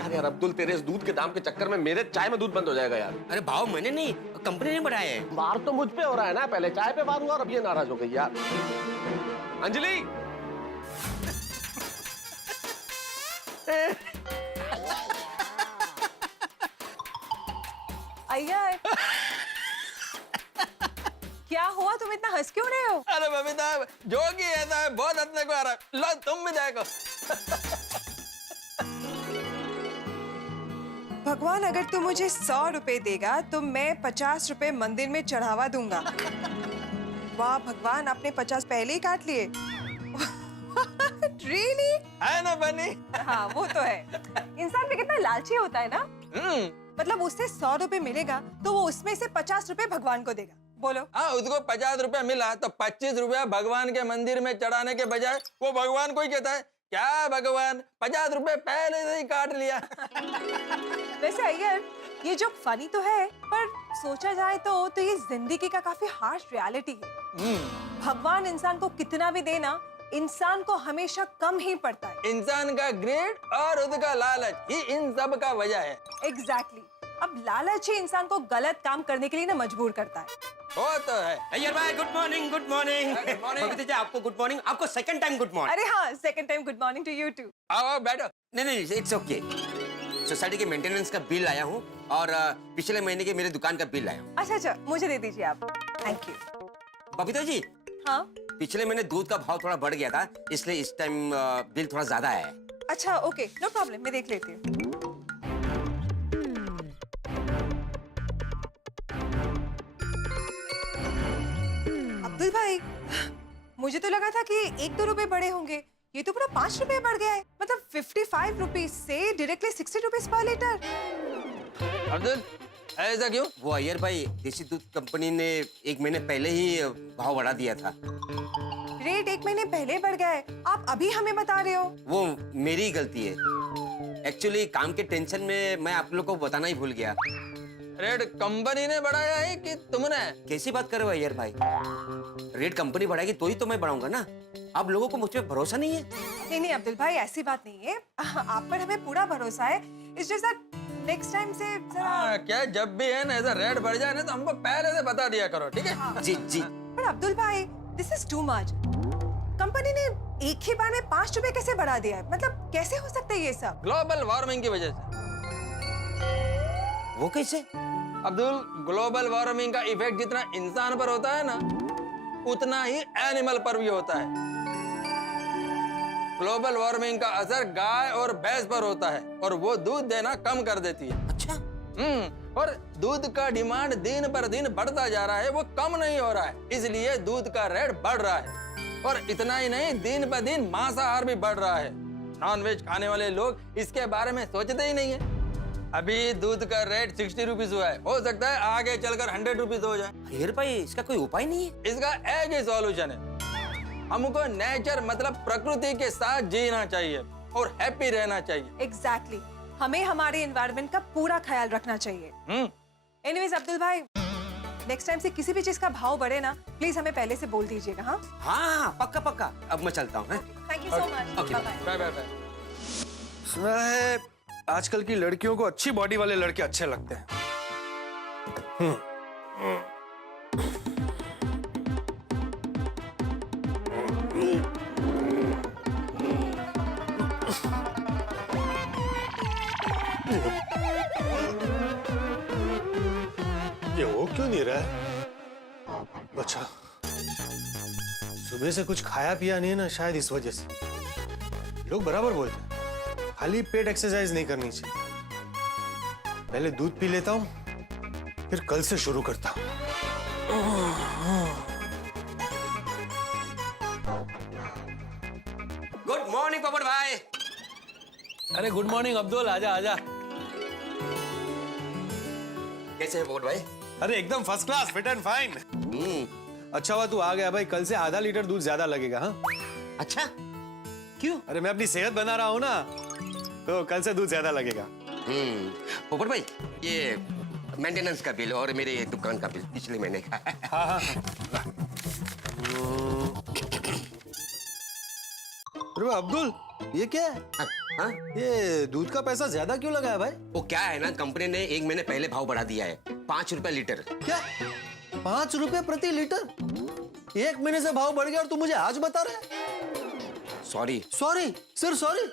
यार अब्दुल, तेरे इस दूध के दाम के चक्कर में मेरे चाय में दूध बंद हो जाएगा यार। अरे भाव मैंने नहीं, कंपनी ने बढ़ाया है। वार तो मुझ पे हो रहा है ना, पहले चाय पे वार हुआ और अब ये नाराज हो गई यार। अंजलि अय्यर, क्या हुआ? तुम इतना हंस क्यों रहे हो? अरे बबीता, जो कि ऐसा है बहुत हंसने को आ रहा है। लो तुम भी देखो। भगवान, अगर तू मुझे 100 रुपए देगा तो मैं 50 रुपए मंदिर में चढ़ावा दूंगा। वाह भगवान, आपने 50 पहले ही काट लिए। Really? है ना बनी? हाँ वो तो है। इंसान भी कितना लालची होता है ना। मतलब उससे 100 रुपए मिलेगा तो वो उसमें से 50 रुपए भगवान को देगा। बोलो। हाँ, उसको 50 रुपया मिला तो 25 रुपया भगवान के मंदिर में चढ़ाने के बजाय वो भगवान को ही कहता है, क्या भगवान 50 रुपए पहले से ही काट लिया। वैसे अय्यर, ये जो फनी तो है, पर सोचा जाए तो ये जिंदगी का काफी हार्श रियलिटी है। भगवान इंसान को कितना भी देना, इंसान को हमेशा कम ही पड़ता है। इंसान का ग्रेड और उसका लालच ही इन सब का वजह है। एग्जैक्टली। अब लालच ही इंसान को गलत काम करने के लिए ना मजबूर करता है। वो तो है। अय्यर भाई, good morning. Good morning. Babita ji, आपको गुड मॉर्निंग, आपको सेकंड टाइम गुड मॉर्निंग। अरे हाँ, second time good morning to you too. आओ बैठो। नहीं, इट्स ओके। सोसाइटी के मेंटेनेंस का बिल लाया हूँ और पिछले महीने के मेरे दुकान का बिल लाया हूँ। अच्छा, मुझे दे दीजिए आप। Thank you. बबीता जी, हाँ पिछले महीने दूध का भाव थोड़ा बढ़ गया था, इसलिए इस टाइम बिल थोड़ा ज्यादा आया है। अच्छा, ओके, नो प्रॉब्लम, मैं देख लेती हूँ। अब्दुल भाई, मुझे तो लगा था कि 1-2 रुपए बढ़े होंगे, ये तो पूरा 5 रुपए बढ़ गया है। मतलब 55 रुपीज से directly 60 rupees per litre. Abdul, ऐसा क्यों? वो अय्यर भाई, देसी दूध कंपनी ने 1 महीने पहले ही भाव बढ़ा दिया था। रेट 1 महीने पहले बढ़ गया है, आप अभी हमें बता रहे हो? वो मेरी गलती है। एक्चुअली काम के टेंशन में मैं आप लोग को बताना ही भूल गया। रेट कंपनी ने बढ़ाया है कि तुमने? कैसी बात कर रहे हो अय्यर भाई? रेट कंपनी बढ़ाएगी तो ही तो मैं बढ़ाऊंगा ना। आप लोगों को मुझ पे भरोसा नहीं है? नहीं अब्दुल भाई, ऐसी बात नहीं है। आप पर हमें पूरा भरोसा है। It's just that next time से जरा। क्या जब भी है ना ऐसा रेट बढ़ जाए ना तो हमको पहले से बता दिया करो, ठीक है? हाँ। जी जी। पर अब्दुल भाई, this is too much. Company ने एक ही बार में 5 रुपए कैसे बढ़ा दिया है? मतलब कैसे हो सकता है ये सब? ग्लोबल वार्मिंग की वजह से। वो कैसे? अब्दुल, ग्लोबल वार्मिंग का इफेक्ट जितना इंसान पर होता है ना, उतना ही एनिमल पर भी होता है। ग्लोबल वार्मिंग का असर गाय और भैंस पर होता है और वो दूध देना कम कर देती है। अच्छा। और दूध का डिमांड दिन पर दिन बढ़ता जा रहा है, वो कम नहीं हो रहा है, इसलिए दूध का रेट बढ़ रहा है। और इतना ही नहीं, दिन पर दिन मांसाहार भी बढ़ रहा है। नॉनवेज खाने वाले लोग इसके बारे में सोचते ही नहीं है। अभी दूध का रेट 60 रुपीज हुआ है, हो सकता है आगे चलकर 100 रुपीज हो जाए। अय्यर भाई, इसका कोई उपाय नहीं है? इसका एक ही सॉल्यूशन है। हमको नेचर मतलब प्रकृति के साथ जीना चाहिए और हैप्पी रहना चाहिए। एग्जैक्टली। हमें हमारे एनवायरनमेंट का पूरा ख्याल रखना चाहिए। एनीवेज अब्दुल भाई, नेक्स्ट टाइम से किसी भी चीज का भाव बढ़े ना, प्लीज हमें पहले से बोल दीजिएगा। हाँ, हाँ पक्का पक्का। अब मैं चलता हूँ। Thank you so much. Okay. Bye bye. Bye. सुना है आजकल की लड़कियों को अच्छी बॉडी वाले लड़के अच्छे लगते हैं। ये हो क्यों नहीं रहा है? अच्छा, सुबह से कुछ खाया पिया नहीं है ना, शायद इस वजह से। लोग बराबर बोलते हैं, खाली पेट एक्सरसाइज नहीं करनी चाहिए। पहले दूध पी लेता हूँ, फिर कल से शुरू करता हूँ। गुड मॉर्निंग पोपट भाई। अरे गुड मॉर्निंग अब्दुल, आजा आजा। कैसे है पोपट भाई? अरे एकदम first class, fit and fine. अच्छा हुआ तू आ गया भाई, कल से आधा लीटर दूध ज्यादा लगेगा। हाँ, अच्छा क्यों? अरे मैं अपनी सेहत बना रहा हूँ ना, तो कल से दूध ज्यादा लगेगा। पोपट भाई, ये मेंटेनेंस का बिल और मेरे दुकान का बिल पिछले महीने का। हाँ हाँ। अरे अब्दुल, ये क्या है? हाँ? ये दूध का पैसा ज्यादा क्यों लगा है भाई? वो क्या है ना, कंपनी ने 1 महीने पहले भाव बढ़ा दिया है, 5 रुपए लीटर। क्या 5 रुपए प्रति लीटर? 1 महीने से भाव बढ़ गया और तू मुझे आज बता रहा है? सॉरी। सॉरी? सिर्फ सॉरी?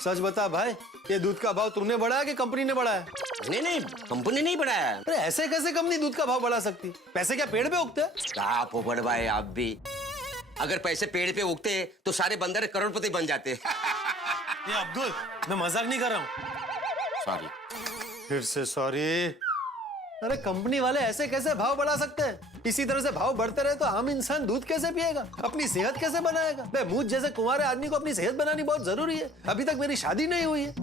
सच बता भाई, ये दूध का भाव तुमने बढ़ाया कि कंपनी ने बढ़ाया? नहीं नहीं, कंपनी नहीं बढ़ाया। अरे ऐसे कैसे कंपनी दूध का भाव बढ़ा सकती? पैसे क्या पेड़ पे उगते हैं? क्या पोपट भाई आप भी, अगर पैसे पेड़ पे उगते तो सारे बंदर करोड़पति बन जाते। ये अब्दुल, मैं मजाक नहीं कर रहा हूँ। सॉरी। फिर से सॉरी। अरे कंपनी वाले ऐसे कैसे भाव बढ़ा सकते हैं? इसी तरह से भाव बढ़ते रहे तो आम इंसान दूध कैसे पिएगा, अपनी सेहत कैसे बनाएगा? बे मुझ जैसे कुंवारे आदमी को अपनी सेहत बनानी बहुत जरूरी है। अभी तक मेरी शादी नहीं हुई है,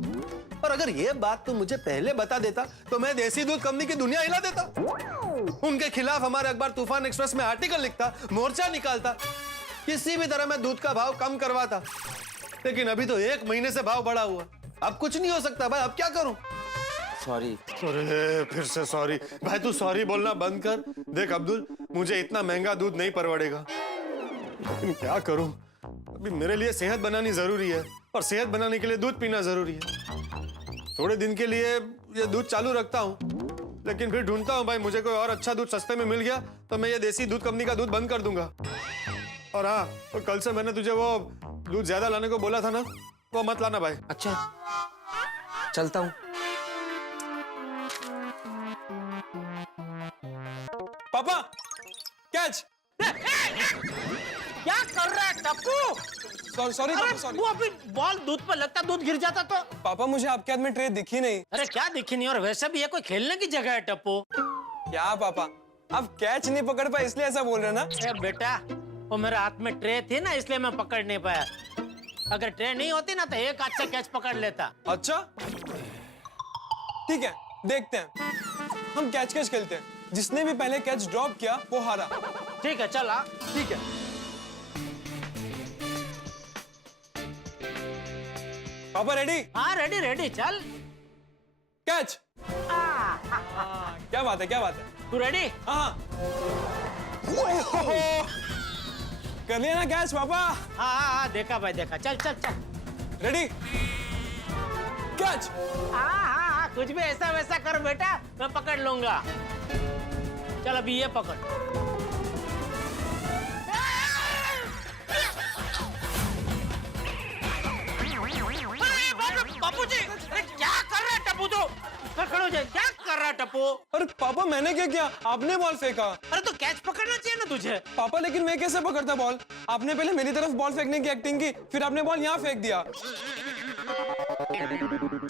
और अगर ये बात तू मुझे पहले बता देता तो मैं देसी दूध कंपनी की दुनिया हिला देता। उनके खिलाफ हमारे अखबार तूफान एक्सप्रेस में आर्टिकल लिखता, मोर्चा निकालता, किसी भी तरह मैं दूध का भाव कम करवाता। लेकिन अभी तो 1 महीने से भाव बढ़ा हुआ, अब कुछ नहीं हो सकता भाई। अब क्या करूं? सॉरी। अरे फिर से सॉरी भाई, तू सॉरी बोलना बंद कर। देख अब्दुल, मुझे इतना महंगा दूध नहीं परवड़ेगा, लेकिन क्या करूं? अभी मेरे लिए सेहत बनानी जरूरी है, और सेहत बनाने के लिए दूध पीना जरूरी है। थोड़े दिन के लिए ये दूध चालू रखता हूं, लेकिन फिर ढूंढता हूं भाई, मुझे कोई और अच्छा दूध सस्ते में मिल गया तो मैं ये देसी दूध कंपनी का दूध बंद कर दूंगा। और हाँ, तो कल से मैंने तुझे वो दूध ज्यादा लाने को बोला था ना, वो मत लाना भाई। अच्छा, चलता हूँ। पापा, कैच। क्या कर रहा है टप्पू? सॉरी अरे सॉरी। वो अभी बॉल दूध पर लगता, दूध गिर जाता तो। पापा मुझे आपके हाथ में ट्रे दिखी नहीं। अरे क्या दिखी नहीं, और वैसे भी ये कोई खेलने की जगह है टप्पू। क्या पापा, आप कैच नहीं पकड़ पाए इसलिए ऐसा बोल रहे हैं ना? अरे बेटा, वो मेरे हाथ में ट्रे थी ना, इसलिए मैं पकड़ नहीं पाया। अगर ट्रे नहीं होती ना तो एक हाथ से कैच पकड़ लेता। अच्छा ठीक है, देखते हैं। हम कैच कैच खेलते हैं, जिसने भी पहले कैच ड्रॉप किया वो हारा। ठीक है, चल। ठीक है। पापा रेडी? हाँ रेडी रेडी, चल। कैच। क्या बात है, क्या बात है। तू रेडी? हाँ। कर लिया ना कैच पापा? हाँ देखा भाई, देखा। चल चल चल। रेडी? कैच। हाँ कुछ भी ऐसा वैसा कर बेटा, मैं पकड़ लूंगा। चल अभी ये पकड़। बापूजी, क्या कर रहा है टप्पू? तो खड़ो जाए, क्या कर रहा है टप्पू? अरे पापा मैंने क्या किया? आपने बॉल फेंका। अरे तो कैच पकड़ना चाहिए ना तुझे। पापा लेकिन मैं कैसे पकड़ता बॉल? आपने पहले मेरी तरफ बॉल फेंकने की एक्टिंग की, फिर आपने बॉल यहाँ फेंक दिया।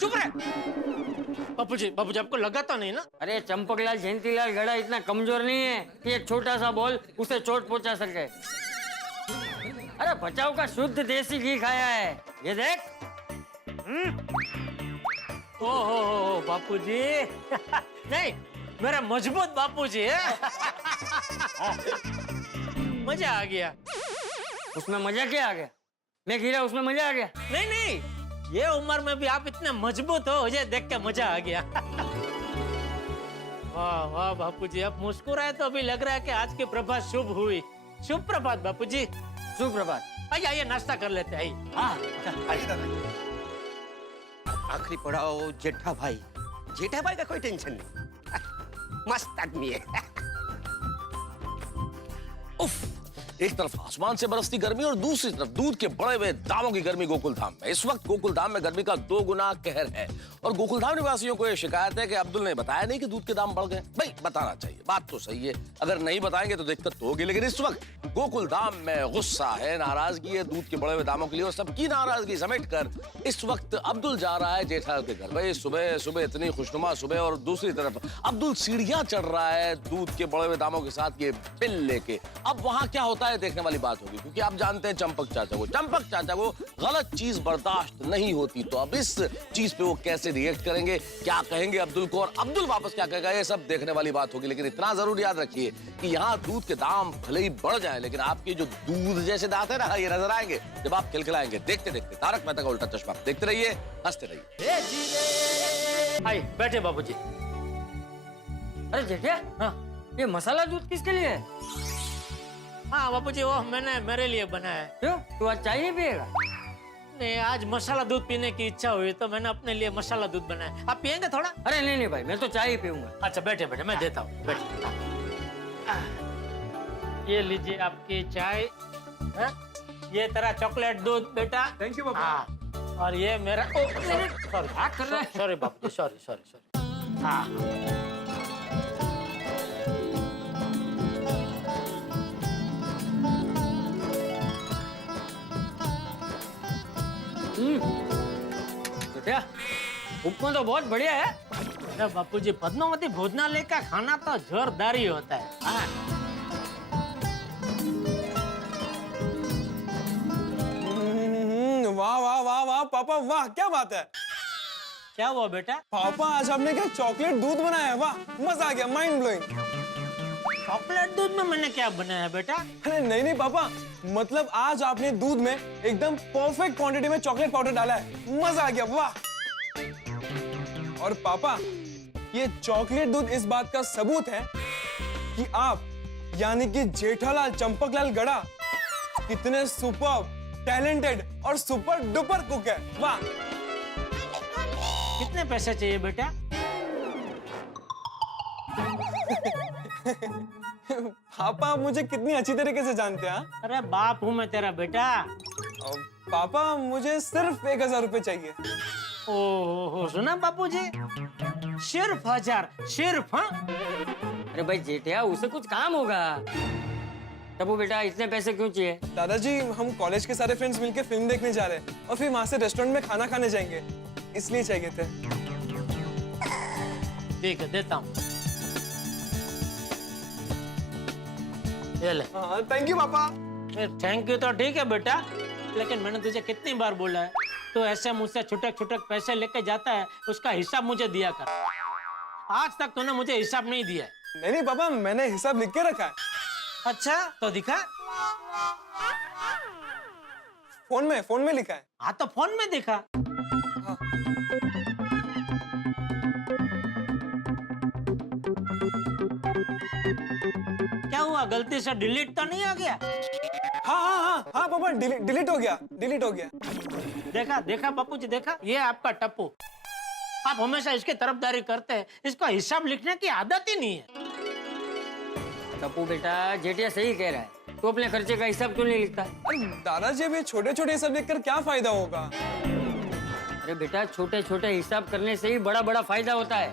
चुप रहे। बापूजी आपको लगा तो नहीं ना? अरे चंपकलाल जयंतीलाल गड़ा इतना कमजोर नहीं है कि एक छोटा सा बॉल उसे चोट पहुंचा सके। अरे बचाव का शुद्ध देसी घी खाया है, ये देख। ओ बापूजी। नहीं, मेरा मजबूत बापूजी है। मजा आ गया। उसमें मजा क्या आ गया? मैं गिरा उसमें मजा आ गया? नहीं, ये उम्र में भी आप इतने मजबूत हो, मुझे देख के मजा आ गया। वाह वाह बापूजी, अब मुस्कुराए तो अभी लग रहा है कि आज की प्रभात शुभ हुई। शुभ प्रभात बापूजी। शुभ प्रभात। आइए आइए, नाश्ता कर लेते हैं, आइए। हाँ, आखिरी पड़ाव जेठा भाई। जेठा भाई का कोई टेंशन नहीं, मस्त आदमी है। उफ, एक तरफ आसमान से बरसती गर्मी और दूसरी तरफ दूध के बढ़े हुए दामों की गर्मी गोकुलधाम में। इस वक्त गोकुलधाम में गर्मी का 2 गुना कहर है और गोकुलधाम निवासियों को यह शिकायत है कि अब्दुल ने बताया नहीं कि दूध के दाम बढ़ गए। भाई बताना चाहिए, बात तो सही है, अगर नहीं बताएंगे तो दिक्कत तो होगी। लेकिन इस वक्त गोकुलधाम में गुस्सा है, नाराजगी है दूध के बढ़े हुए दामों के लिए और सबकी नाराजगी समेट कर इस वक्त अब्दुल जा रहा है जेठालाल के घर। भाई सुबह सुबह इतनी खुशनुमा सुबह, और दूसरी तरफ अब्दुल सीढ़ियां चढ़ रहा है दूध के बढ़े हुए दामों के साथ ये बिल लेके। अब वहां क्या होता है देखने वाली बात होगी, क्योंकि आप जानते हैं चंपक चाचा को गलत चीज बर्दाश्त नहीं होती। तो अब इस चीज पे वो कैसे रिएक्ट करेंगे, क्या कहेंगे अब्दुल को और अब्दुल वापस क्या कहेगा, ये सब देखने वाली बात होगी। लेकिन इतना जरूर याद रखिए कि यहाँ दूध के दाम भले ही बढ़ जाए, लेकिन आपके जो दूध जैसे दांत है ना, ये नजर आएंगे जब आप खिलखिलाएंगे। देखते देखते तारक मेहता का उल्टा चश्मा देखते रहिए, हंसते रहिए। आइए बैठे बापूजी। अरे जेठिया, हाँ, ये मसाला दूध किसके लिए है? हाँ बापूजी, वो मैंने मेरे लिए बनाया है। क्यों, तू आज चाय नहीं पिएगा? नहीं, आज मसाला दूध पीने की इच्छा हुई तो मैंने अपने लिए मसाला दूध बनाया। आप पियेंगे थोड़ा? अरे नहीं नहीं भाई, मैं तो चाय ही पीऊंगा। अच्छा बैठे बैठे, मैं देता हूँ, बैठे। ये लीजिए आपकी चाय, है? ये तेरा चॉकलेट दूध बेटा। थैंक यू बाबा। हाँ, और ये मेरा सॉरी बापू, सॉरी। हाँ क्या उपमा तो बहुत बढ़िया है। अरे बापूजी, पद्मावती भोजनालय का खाना तो जोरदार ही होता है। हाँ। वाह वाह वाह वाह पापा, वाह क्या बात है। क्या हुआ बेटा? पापा आज आपने क्या चॉकलेट दूध बनाया है, वाह मजा आ गया, माइंड ब्लोइंग। चॉकलेट दूध में मैंने क्या बनाया बेटा? अरे नहीं नहीं पापा, मतलब आज आपने दूध में एकदम परफेक्ट क्वांटिटी में चॉकलेट पाउडर डाला है, मजा आ गया, वाह। और पापा, ये चॉकलेट दूध इस बात का सबूत है कि आप यानी कि जेठालाल चंपकलाल गड़ा कितने सुपर टैलेंटेड और सुपर डुपर कुक है, वाह। कितने पैसे चाहिए बेटा? पापा आप मुझे कितनी अच्छी तरीके से जानते हैं। अरे बाप हूँ मैं तेरा बेटा। पापा मुझे सिर्फ 1000 रुपए चाहिए। ओह सुना बापूजी, सिर्फ 1000, सिर्फ। हाँ अरे भाई जेठिया, उसे कुछ काम होगा। तबू बेटा इतने पैसे क्यों चाहिए? दादाजी, हम कॉलेज के सारे फ्रेंड्स मिलकर फिल्म देखने जा रहे हैं और फिर वहाँ से रेस्टोरेंट में खाना खाने जाएंगे, इसलिए चाहिए थे। ठीक है, देता हूँ। ये ले। हाँ थैंक यू पापा। थैंक यू तो ठीक है बेटा, लेकिन मैंने तुझे कितनी बार बोला है, तो ऐसे मुझसे छुटक छुटक पैसे लेके जाता है, उसका हिसाब मुझे दिया कर। आज तक तूने मुझे हिसाब नहीं दिया। नहीं पापा, मैंने हिसाब लिख के रखा है। अच्छा तो दिखा। फोन में लिखा है। हाँ तो फोन में दिखा। हाँ। क्या हुआ, गलती से डिलीट तो नहीं हो गया? हाँ पापा, डिलीट हो गया। देखा देखा बापूजी, देखा, ये आपका टप्पू। आप हमेशा इसकी तरफदारी करते हैं, इसको हिसाब लिखने की आदत ही नहीं है। टप्पू बेटा, जेठिया सही कह रहा है, तो अपने खर्चे का हिसाब क्यों नहीं लिखता? दादाजी, अब ये छोटे छोटे हिसाब लिखकर क्या फायदा होगा? अरे बेटा, छोटे छोटे हिसाब करने से ही बड़ा बड़ा फायदा होता है।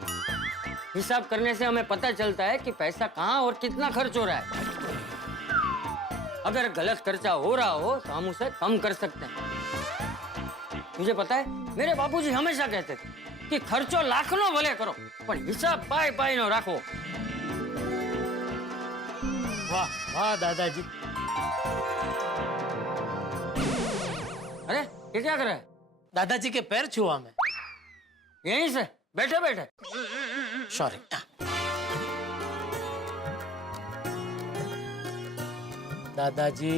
हिसाब करने से हमें पता चलता है कि पैसा कहाँ और कितना खर्च हो रहा है। अगर गलत खर्चा हो रहा हो तो हम उसे कम कर सकते हैं। मुझे पता है, मेरे बापूजी हमेशा कहते थे कि खर्चो लाखनो भले करो, पर हिसाब पाई पाई नो राखो। वाह वाह दादाजी। अरे ये क्या कर रहा है? दादाजी के पैर छुआ मैं। यहीं से बैठे बैठे। सॉरी। दादाजी,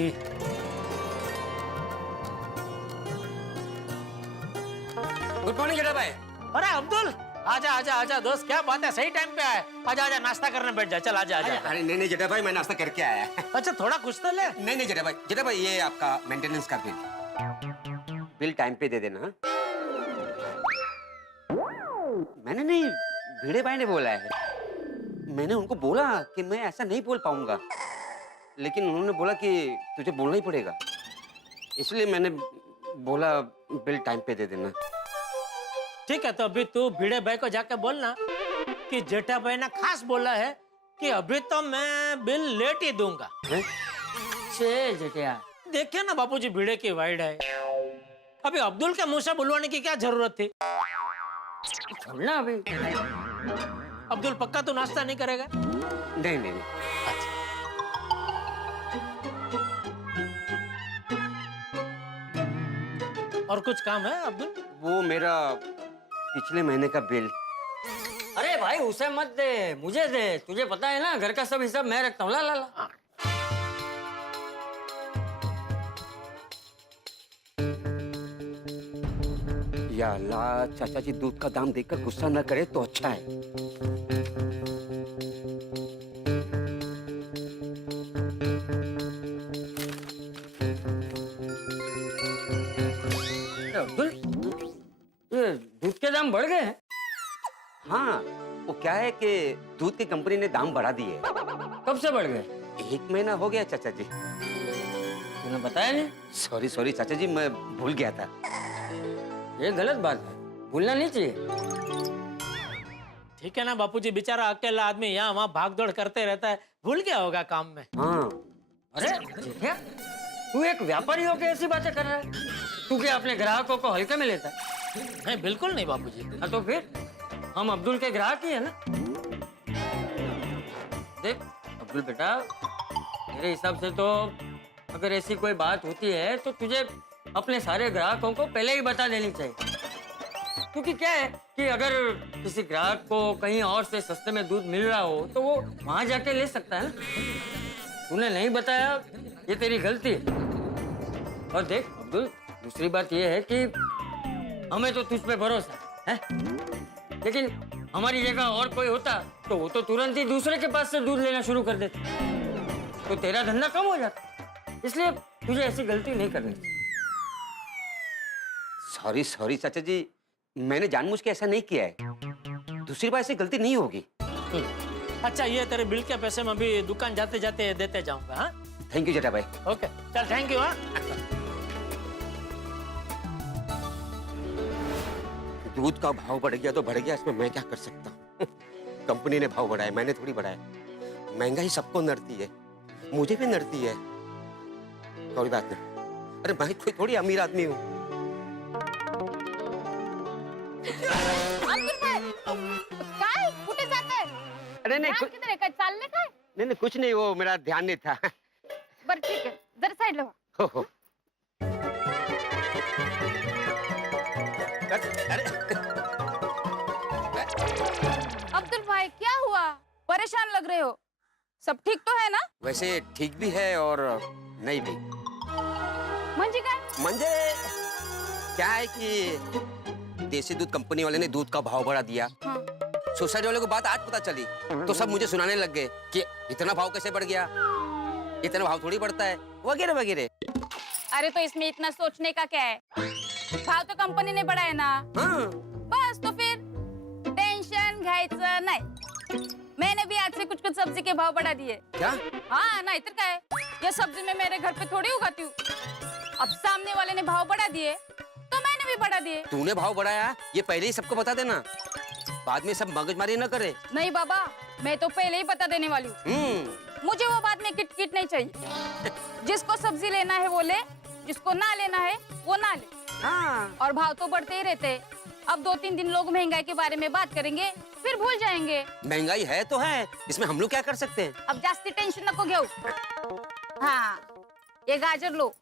गुड मॉर्निंग जेठा भाई। अरे अब्दुल, आजा आजा आजा दोस्त, क्या बात है, सही टाइम पे आए। आजा आजा, नाश्ता करने बैठ जा, चल आजा आजा। अरे नहीं नहीं जेठा भाई, मैं नाश्ता करके आया। अच्छा थोड़ा कुछ तो ले। नहीं नहीं जेठा भाई ये आपका मेंटेनेंस का बिल टाइम पे दे देना। मैंने नहीं, भिड़े भाई ने बोला है। मैंने उनको बोला कि मैं ऐसा नहीं बोल पाऊंगा, लेकिन उन्होंने बोला कि तुझे बोलना ही पड़ेगा, इसलिए मैंने बोला बिल टाइम पे दे देना। ठीक है, तो अभी तू भिड़े भाई को जाके बोलना कि जेठा भाई ने खास बोला है कि अभी तो मैं बिल लेट ही दूंगा। जेठिया देखिए ना बापूजी, भिड़े की वाइड है। अभी अब्दुल के मुंह से बुलवाने की क्या जरूरत थी? छोड़ना अभी। अब्दुल पक्का तो नाश्ता नहीं करेगा? नहीं नहीं, नहीं। और कुछ काम है अब्दुल? वो मेरा पिछले महीने का बिल। अरे भाई उसे मत दे, मुझे दे। तुझे पता है ना घर का सब हिसाब मैं रखता हूँ। ला ला ला। या अल्लाह, चाचा जी दूध का दाम देखकर गुस्सा न करे तो अच्छा है। अब्दुल, ये दूध के दाम बढ़ गए हैं? हाँ, वो क्या है कि दूध की कंपनी ने दाम बढ़ा दिए। कब से बढ़ गए? 1 महीना हो गया चाचा जी। तूने बताया नहीं? सॉरी चाचा जी, मैं भूल गया था। ये गलत बात है, भूलना नहीं चाहिए। ठीक है ना बापूजी, बेचारा अकेला आदमी यहाँ वहाँ भाग दौड़ करते रहता है, भूल गया होगा काम में। हाँ। अरे क्या तू एक व्यापारी होकर ऐसी बातें कर रहा है? तू क्या अपने ग्राहकों को हल्के में लेता है? नहीं बिल्कुल नहीं बापूजी। हाँ तो फिर हम अब्दुल के ग्राहक ही है ना। देख अब्दुल बेटा, मेरे हिसाब से तो अगर ऐसी कोई बात होती है तो तुझे अपने सारे ग्राहकों को पहले ही बता देनी चाहिए। क्योंकि क्या है कि अगर किसी ग्राहक को कहीं और से सस्ते में दूध मिल रहा हो तो वो वहां जाके ले सकता है ना। तूने नहीं बताया, ये तेरी गलती है। और देख अब्दुल, दूसरी बात ये है कि हमें तो तुझ पे भरोसा है, लेकिन हमारी जगह और कोई होता तो वो तो तुरंत ही दूसरे के पास से दूध लेना शुरू कर देता, तो तेरा धंधा कम हो जाता। इसलिए तुझे ऐसी गलती नहीं करनी चाहिए। सॉरी चाचा जी, मैंने जानबूझ के ऐसा नहीं किया है। दूसरी बार ऐसी गलती नहीं होगी। अच्छा ये तेरे बिल के पैसे मैं भी दुकान जाते जाते देते जाऊंगा। हाँ थैंक यू जेठा भाई। ओके चल, थैंक यू। हाँ दूध का भाव बढ़ गया तो बढ़ गया, इसमें मैं क्या कर सकता हूँ। कंपनी ने भाव बढ़ाया, मैंने थोड़ी बढ़ाया। महंगाई सबको नड़ती है, मुझे भी नड़ती है। कोई बात नहीं, अरे मैं कोई थोड़ी अमीर आदमी हूँ। काय कुठे जाताय? अरे नहीं ध्यान किधर आहे? काय चालले काय? नहीं कुछ नहीं, वो मेरा ध्यान नहीं था। बरं ठीक आहे, जरा साईडला व्हा. हो। अब्दुल भाई क्या हुआ? परेशान लग रहे हो. सब ठीक तो है ना? वैसे ठीक भी है और नहीं भी। म्हणजे काय? म्हणजे क्या है कि देसी दूध कंपनी वाले ने दूध का भाव बढ़ा दिया। हाँ. सोसाइटी वाले को बात आज पता चली तो सब मुझे सुनाने लग गए कि इतना भाव कैसे बढ़ गया, इतना भाव थोड़ी बढ़ता है, वगैरह वगैरह। अरे तो इसमें इतना सोचने का क्या है? भाव तो कंपनी ने बढ़ाया ना. हाँ. बस तो फिर टेंशन घ्यायचं नाही. मैंने भी आज से कुछ सब्जी के भाव बढ़ा दिए. क्या? हाँ नहीं तो क्या है? ये सब्जी मैं मेरे घर पे थोड़ी उगाती हूँ. अब सामने वाले ने भाव बढ़ा दिए तो मैंने भी बढ़ा दिए. तूने भाव बढ़ाया ये पहले ही सबको बता देना, बाद में सब मगजमारी न करे। नहीं बाबा, मैं तो पहले ही बता देने वाली हूँ. मुझे वो बाद में किट नहीं चाहिए. जिसको सब्जी लेना है वो ले, जिसको ना लेना है वो ना ले. हाँ. और भाव तो बढ़ते ही रहते. अब 2-3 दिन लोग महंगाई के बारे में बात करेंगे, फिर भूल जाएंगे. महंगाई है तो है, इसमें हम लोग क्या कर सकते हैं? अब जास्ती टेंशन नको घेऊ. हाँ, ये गाजर लो.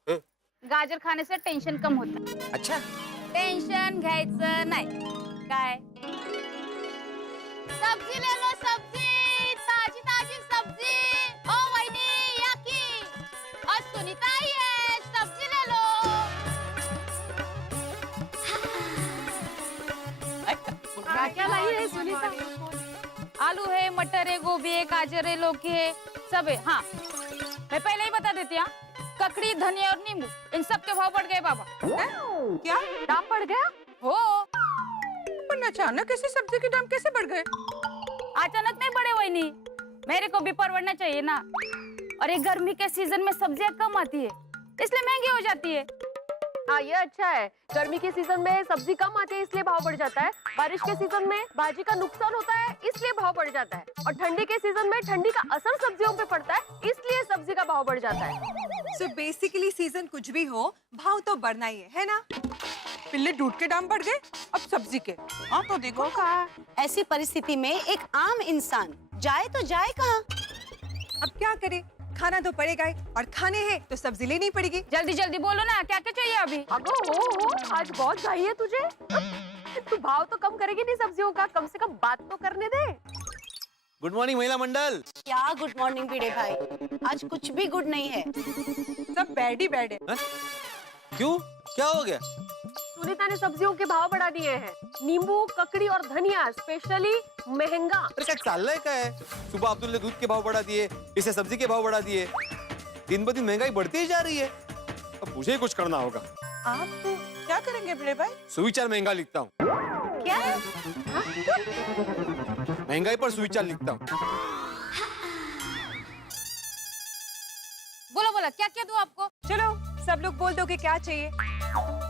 गाजर खाने से टेंशन कम होता है. अच्छा. टेंशन घ्यायचं नाही. काय? सब्जी ले लो, सब्जी, ताजी ताजी सब्जी. ओ वहिनी या की. आज सुनीता आई है, सब्जी ले लो. क्या लाई है सुनीता? आलू है, मटर है, गोभी है, गाजर है, लौकी है, सब है। हाँ, मैं पहले ही बता देती हूँ, ककड़ी, धनिया और नींबू, इन सब के भाव बढ़ गए बाबा। क्या दाम बढ़ गया? हो, पर अचानक ऐसे सब्जी के दाम कैसे बढ़ गए? अचानक नहीं बढ़े वही नहीं, मेरे को भी परवड़ना चाहिए ना। और ये गर्मी के सीजन में सब्जियां कम आती है, इसलिए महंगी हो जाती है। हाँ, ये अच्छा है। गर्मी के सीजन में सब्जी कम आती है इसलिए भाव बढ़ जाता है। बारिश के सीजन में भाजी का नुकसान होता है इसलिए भाव बढ़ जाता है। और ठंडी के सीजन में ठंडी का असर सब्जियों पे पड़ता है इसलिए सब्जी का भाव बढ़ जाता है। सो बेसिकली सीजन कुछ भी हो, भाव तो बढ़ना ही है ना? पहले दूध के दाम बढ़ गए, अब सब्जी के। हाँ तो देखो कहा ऐसी परिस्थिति में एक आम इंसान जाए तो जाए कहाँ? अब क्या करे, खाना तो पड़ेगा ही, और खाने हैं तो सब्जी लेनी पड़ेगी। जल्दी जल्दी बोलो ना, क्या क्या चाहिए अभी? अगो हो, आज बहुत चाहिए है तुझे। तू भाव तो कम करेगी नहीं सब्जियों का, कम से कम बात तो करने दे। गुड मॉर्निंग महिला मंडल। क्या गुड मॉर्निंग भिड़े भाई, आज कुछ भी गुड नहीं है। सब बैड ही बैड है। क्यों, क्या हो गया? सुनीता ने सब्जियों के भाव बढ़ा दिए हैं। नींबू, ककड़ी और धनिया स्पेशली महंगा। अरे क्या चालना क्या है? सुबह अब्दुल ने दूध के भाव बढ़ा दिए, इसे सब्जी के भाव बढ़ा दिए। दिन ब दिन महंगाई बढ़ती ही जा रही है। अब मुझे ही कुछ करना होगा। आप क्या करेंगे भिड़े भाई? सुविचार महंगा लिखता हूँ। क्या? महंगाई पर सुविचार लिखता हूँ। बोलो बोलो, क्या क्या दूं आपको? चलो सब लोग बोल दो कि क्या चाहिए।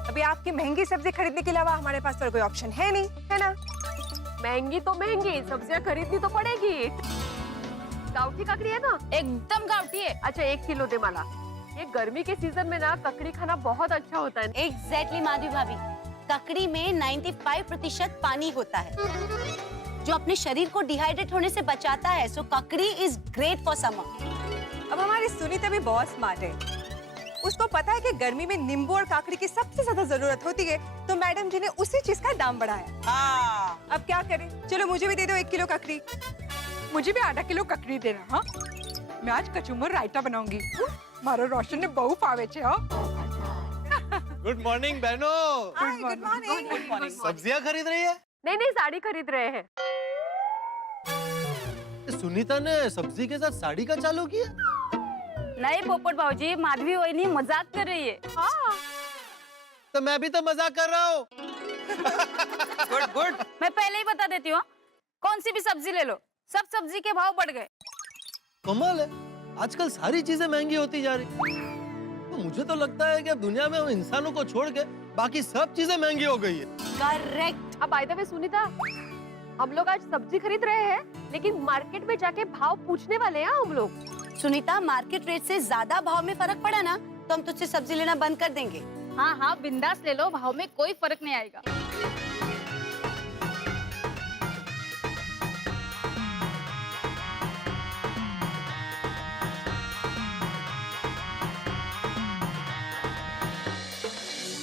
अभी आपकी महंगी सब्जी खरीदने के अलावा हमारे पास तो कोई ऑप्शन है नहीं, है ना? महंगी तो महंगी, सब्जियां खरीदनी तो पड़ेगी। गाउठी ककड़ी है ना? एकदम गावठी है। अच्छा 1 किलो दे माला। ये गर्मी के सीजन में ना ककड़ी खाना बहुत अच्छा होता है। एग्जैक्टली माधवी भाभी, ककड़ी में 95% पानी होता है जो अपने शरीर को डिहाइड्रेट होने से बचाता है। सो ककड़ी इज ग्रेट फॉर समर। अब हमारी सुनीता भी बहुत स्मार्ट है, उसको पता है कि गर्मी में नींबू और काकड़ी की सबसे ज्यादा जरूरत होती है, तो मैडम जी ने उसी चीज का दाम बढ़ाया। हाँ। अब क्या करें? चलो मुझे भी दे दो 1 किलो ककड़ी। मुझे भी आधा किलो ककड़ी देना। हाँ, मैं आज कचुम्बर रायता बनाऊंगी। मारो रोशन ने बहु पावे छे। हाँ, गुड मॉर्निंग बहनों। Good morning. सब्जियां खरीद रही है? नहीं, साड़ी खरीद रहे हैं। सुनीता ने सब्जी के साथ साड़ी का चालू किया? नहीं पोपट भाऊजी, माधवी वही मजाक कर रही है। हाँ। तो मैं भी तो मजाक कर रहा हूँ। Good good. मैं पहले ही बता देती हूँ, कौन सी भी सब्जी ले लो, सब सब्जी के भाव बढ़ गए। कमाल है, आजकल सारी चीजें महंगी होती जा रही। तो मुझे तो लगता है कि अब दुनिया में हम इंसानों को छोड़ के बाकी सब चीजें महंगी हो गई है। करेक्ट। अब बाय द वे सुनीता, हम लोग आज सब्जी खरीद रहे हैं, लेकिन मार्केट में जाके भाव पूछने वाले हैं हम लोग। सुनीता, मार्केट रेट से ज्यादा भाव में फर्क पड़ा ना तो हम तुझसे सब्जी लेना बंद कर देंगे। हाँ हाँ, बिंदास ले लो, भाव में कोई फर्क नहीं आएगा।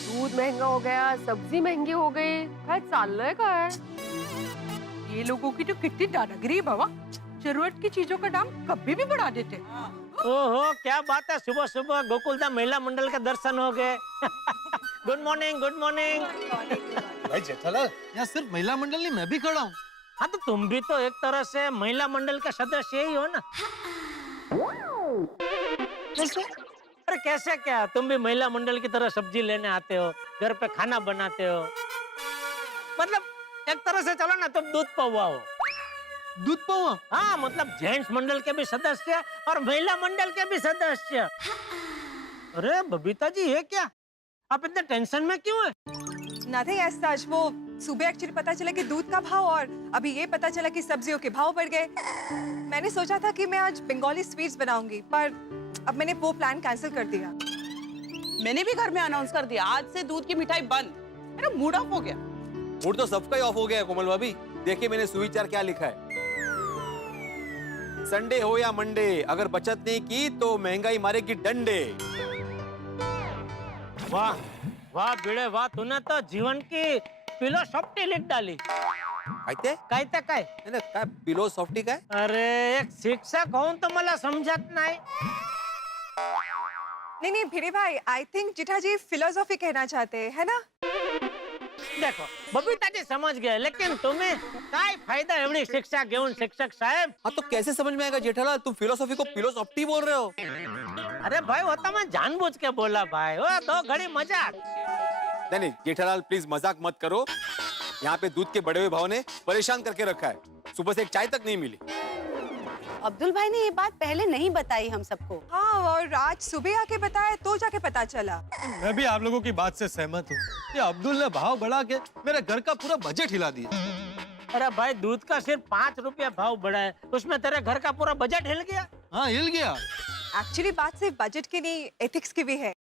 दूध महंगा हो गया, सब्जी महंगी हो गई, काय चाललंय काय? ये लोगों की तो कितनी दादागिरी है बाबा, जरूरत की चीजों का दाम कभी भी बढ़ा देते। ओहो, क्या बात है, सुबह सुबह गोकुलधाम महिला मंडल के दर्शन हो गए। Good morning, good morning. भाई जेठालाल, यहाँ सिर्फ महिला मंडल नहीं, मैं भी खड़ा हूँ। हाँ तो तुम भी तो एक तरह से महिला मंडल का सदस्य ही हो ना। कैसे? अरे कैसे क्या, तुम भी महिला मंडल की तरह सब्जी लेने आते हो, घर पे खाना बनाते हो, मतलब एक तरह से चलो ना, तुम दूध पौवा हो। दूध पौवा? हाँ, मतलब जेंट्स मंडल के भी सदस्य और महिला मंडल के भी सदस्य। अरे बबीता जी, ये क्या, आप इतने टेंशन में क्यों है? नथिंग एज सच, वो सुबह एक्चुअली पता चला कि दूध का भाव, और अभी ये पता चला कि सब्जियों के भाव बढ़ गए। मैंने सोचा था कि मैं आज बंगाली स्वीट्स बनाऊंगी, पर अब मैंने वो प्लान कैंसिल कर दिया। मैंने भी घर में अनाउंस कर दिया, आज से दूध की मिठाई बंद। मेरा मूड ऑफ हो गया। मूड तो सबका ही ऑफ हो गया है कोमल भाभी। देखिए मैंने सुविचार क्या लिखा है। संडे हो या मंडे, अगर बचत नहीं की तो महंगाई मारेगी डंडे। वाह वाह भिड़े वाह, तूने तो जीवन की फिलोसॉफी लिख डाली। काय काय फिलोसॉफी काय? अरे एक शिक्षक होऊन तो मला समजत नाही। नहीं भिड़े भाई, आई थिंक जिठा जी फिलोसॉफी कहना चाहते हैं, है ना? देखो बबीता जी समझ गए, लेकिन तुम्हें काय फायदा एवढी शिक्षा घेऊन शिक्षक साहेब? हाँ तो कैसे समझ में आएगा जेठालाल, तुम फिलोसॉफी को फिलोसॉफ्टी बोल रहे हो। अरे भाई वो तो मैं जानबूझ के बोला भाई, वो दो घड़ी मजाक। नहीं जेठालाल प्लीज मजाक मत करो, यहाँ पे दूध के बढ़े हुए भाव ने परेशान करके रखा है, सुबह से एक चाय तक नहीं मिली। अब्दुल भाई ने ये बात पहले नहीं बताई हम सबको। हाँ, और आज सुबह आके बताया तो जाके पता चला। मैं भी आप लोगों की बात से सहमत हूँ। ये अब्दुल ने भाव बढ़ा के मेरे घर का पूरा बजट हिला दिया। अरे भाई दूध का सिर्फ 5 रुपया भाव बढ़ा है, उसमें तेरे घर का पूरा बजट हिल गया। हाँ हिल गया। एक्चुअली बात सिर्फ बजट की नहीं, एथिक्स की भी है।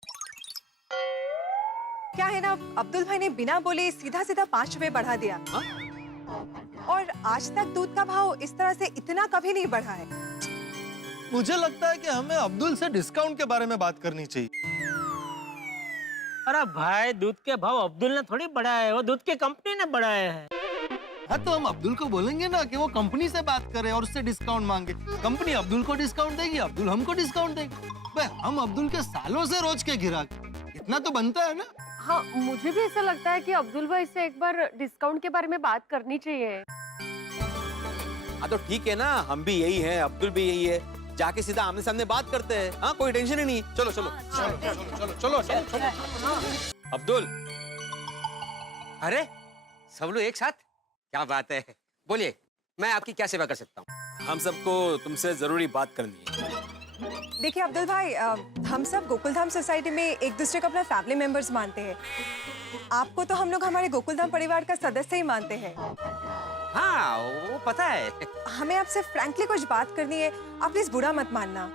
क्या है ना, अब्दुल भाई ने बिना बोले सीधा सीधा 5 रुपए बढ़ा दिया। और आज तक दूध का भाव इस तरह से इतना कभी नहीं बढ़ा है। मुझे लगता है कि हमें अब्दुल से डिस्काउंट के बारे में बात करनी चाहिए। अरे भाई दूध के भाव अब्दुल ने थोड़ी बढ़ाए, वो दूध की कंपनी ने बढ़ाए हैं। हाँ तो हम अब्दुल को बोलेंगे ना कि वो कंपनी से बात करे और उससे डिस्काउंट मांगे। कंपनी अब्दुल को डिस्काउंट देगी, अब्दुल हमको डिस्काउंट देगी। भाई हम अब्दुल के सालों से रोज के ग्राहक, इतना तो बनता है ना। हाँ मुझे भी ऐसा लगता है कि अब्दुल भाई से एक बार डिस्काउंट के बारे में बात करनी चाहिए। हाँ तो ठीक है ना, हम भी यही हैं, अब्दुल भी यही है, जाके सीधा आमने सामने बात करते हैं। हाँ कोई टेंशन ही नहीं। चलो चलो चलो चलो। अब्दुल, अरे सब लोग एक साथ, क्या बात है, बोलिए मैं आपकी क्या सेवा कर सकता हूँ? हम सबको तुमसे जरूरी बात करनी है। देखिए अब्दुल भाई, हम सब गोकुलधाम सोसाइटी में एक दूसरे को अपना फैमिली मेंबर्स मानते हैं। आपको तो हम लोग हमारे गोकुलधाम परिवार का सदस्य ही मानते हैं। हाँ वो पता है। हमें आपसे फ्रैंकली कुछ बात करनी है, आप प्लीज बुरा मत मानना।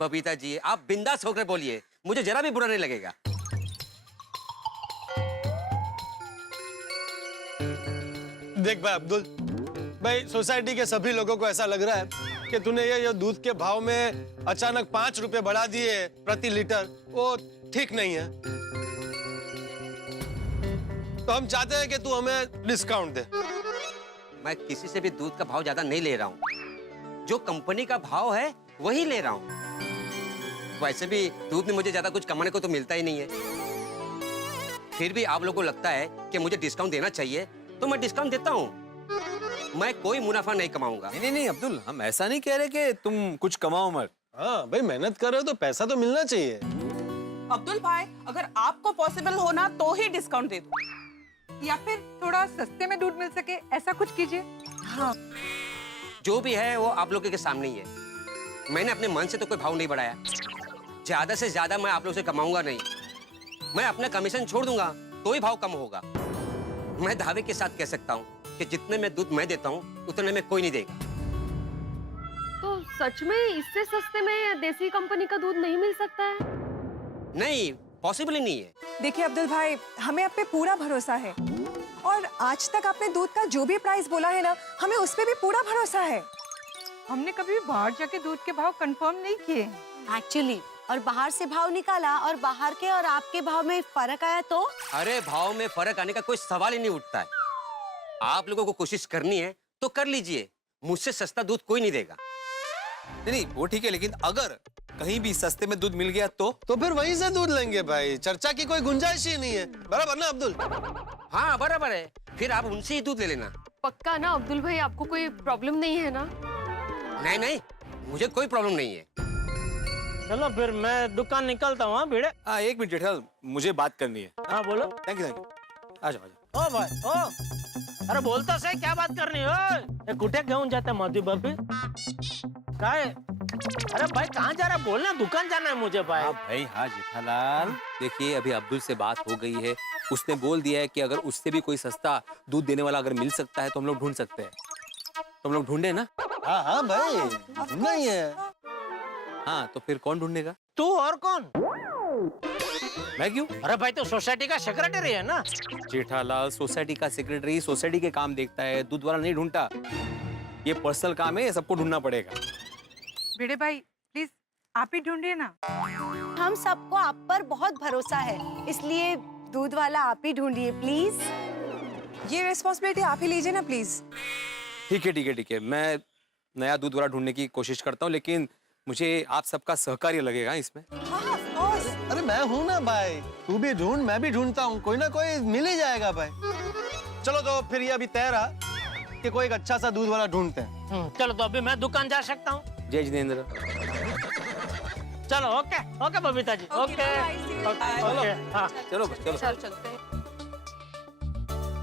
बबीता जी आप बिंदास होकर बोलिए, मुझे जरा भी बुरा नहीं लगेगा। देख भाई अब्दुल भाई, सोसाइटी के सभी लोगों को ऐसा लग रहा है कि तूने ये दूध के भाव में अचानक 5 रुपए बढ़ा दिए प्रति लीटर, वो ठीक नहीं है। तो हम चाहते हैं कि तू हमें डिस्काउंट दे। मैं किसी से भी दूध का भाव ज्यादा नहीं ले रहा हूँ, जो कंपनी का भाव है वही ले रहा हूँ। वैसे भी दूध में मुझे ज्यादा कुछ कमाने को तो मिलता ही नहीं है, फिर भी आप लोगों को लगता है कि मुझे डिस्काउंट देना चाहिए तो मैं डिस्काउंट देता हूँ। मैं कोई मुनाफा नहीं कमाऊंगा। नहीं अब्दुल, हम ऐसा नहीं कह रहे कि तुम कुछ कमाओ मत। हाँ भाई मेहनत कर रहे हो तो पैसा तो मिलना चाहिए। अब्दुल भाई अगर आपको पॉसिबल होना तो ही डिस्काउंट दे दो, या फिर थोड़ा सस्ते में दूध मिल सके, ऐसा कुछ कीजिए। हाँ जो भी है वो आप लोगों के सामने ही है। मैंने अपने मन से तो कोई भाव नहीं बढ़ाया, ज्यादा से ज्यादा मैं आप लोगों से कमाऊंगा नहीं। मैं अपना कमीशन छोड़ दूंगा तो ही भाव कम होगा। मैं दावे के साथ कह सकता हूँ कि जितने में दूध मैं देता हूँ उतने में कोई नहीं देगा। तो सच में इससे सस्ते में देसी कंपनी का दूध नहीं मिल सकता है? नहीं, पॉसिबल ही नहीं है। देखिए अब्दुल भाई, हमें आप पे पूरा भरोसा है और आज तक आपने दूध का जो भी प्राइस बोला है ना, हमें उस पे भी पूरा भरोसा है। हमने कभी बाहर जाके दूध के भाव कंफर्म नहीं किए एक्चुअली, और बाहर से भाव निकाला और बाहर के और आपके भाव में फर्क आया तो? अरे भाव में फर्क आने का कोई सवाल ही नहीं उठता है। आप लोगों को कोशिश करनी है तो कर लीजिए, मुझसे सस्ता दूध कोई नहीं देगा। नहीं वो ठीक है, लेकिन अगर कहीं भी सस्ते में दूध मिल गया तो फिर वहीं से दूध लेंगे भाई, चर्चा की कोई गुंजाइश ही नहीं है। बराबर ना अब्दुल? हाँ बराबर है, फिर आप उनसे ही दूध ले लेना। पक्का ना अब्दुल भाई, आपको कोई प्रॉब्लम नहीं है ना? नहीं नहीं, मुझे कोई प्रॉब्लम नहीं है। चलो फिर मैं दुकान निकलता हूँ। हाँ भिड़े। हाँ 1 मिनट जेठालाल, मुझे बात करनी है। हाँ बोलो। Thank you. आ जाओ। ओ भाई ओ, अरे बोलता सही, क्या बात करनी है? कुठे घेऊन जाते मधु बाबी? काय? अरे भाई कहाँ जा रहा है? बोलना, दुकान जाना है मुझे भाई। हाँ भाई हाँ जेठालाल, देखिए अभी अब्दुल से बात हो गई है, उसने बोल दिया है कि अगर उससे भी कोई सस्ता दूध देने वाला अगर मिल सकता है तो हम लोग ढूंढ सकते हैं। तो हम लोग ढूंढे ना? हाँ भाई ढूंढना ही है। हाँ तो फिर कौन ढूंढेगा? तू और कौन? मैं क्यों? अरे भाई तो सोसाइटी का सेक्रेटरी है ना? जेठालाल सोसाइटी का सेक्रेटरी सोसाइटी के काम देखता है, दूध वाला नहीं ढूंढता। ये पर्सनल काम है, ये सबको ढूंढना पड़ेगा। भिड़े भाई प्लीज आप ही ढूंढिए ना। हम सबको आप पर बहुत भरोसा है, इसलिए दूध वाला आप ही ढूंढिए प्लीज। ये रिस्पॉन्सिबिलिटी आप ही लीजिए ना प्लीज। ठीक है, मैं नया दूध वाला ढूंढने की कोशिश करता हूँ, लेकिन मुझे आप सबका सहकार्य लगेगा इसमें। हाँ, ऑफ कोर्स। अरे मैं हूँ ना भाई, तू भी ढूंढ मैं भी ढूंढता हूँ, कोई ना कोई मिल ही जाएगा भाई। चलो तो फिर ये अभी तय रहा कि कोई एक अच्छा सा दूध वाला ढूंढते हैं। चलो तो अभी मैं दुकान जा सकता हूँ। जय जितेंद्र। चलो okay okay Babita ji okay okay हाँ चलो चलो चल चलते हैं।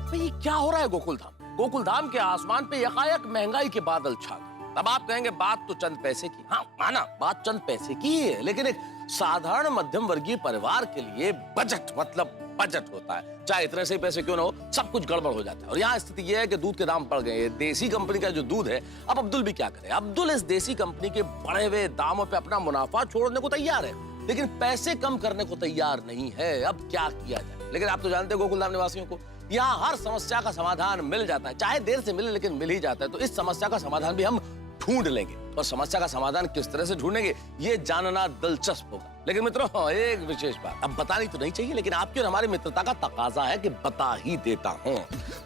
भाई ये क्या हो रहा है गोकुल धाम? गोकुल धाम के आसमान पे यकायक महंगाई के बादल छा गए। अब आप कहेंगे बात तो चंद पैसे की, हाँ माना बात चंद पैसे की ही है, लेकिन एक साधारण मध्यम वर्गीय परिवार के लिए बजट मतलब बजट होता है। चाहे इतने से पैसे क्यों ना हो, सब कुछ गड़बड़ हो जाता है। और यहाँ स्थिति यह है कि दूध के दाम बढ़ गए। देसी कंपनी का जो दूध है, अब अब्दुल भी क्या करे? अब्दुल इस देसी कंपनी के बढ़े हुए दामों पे अपना मुनाफा छोड़ने को तैयार है, लेकिन पैसे कम करने को तैयार नहीं है। अब क्या किया जाए? लेकिन आप तो जानते हैं गोकुल धाम निवासियों को, यहाँ हर समस्या का समाधान मिल जाता है, चाहे देर से मिले लेकिन मिल ही जाता है। तो इस समस्या का समाधान भी हम ढूंढ लेंगे, और समस्या का समाधान किस तरह से ढूंढेंगे ये जानना दिलचस्प होगा। लेकिन मित्रों एक विशेष बात, अब बतानी तो नहीं चाहिए, लेकिन आपकी और हमारी मित्रता का तकाजा है कि बता ही देता हूँ।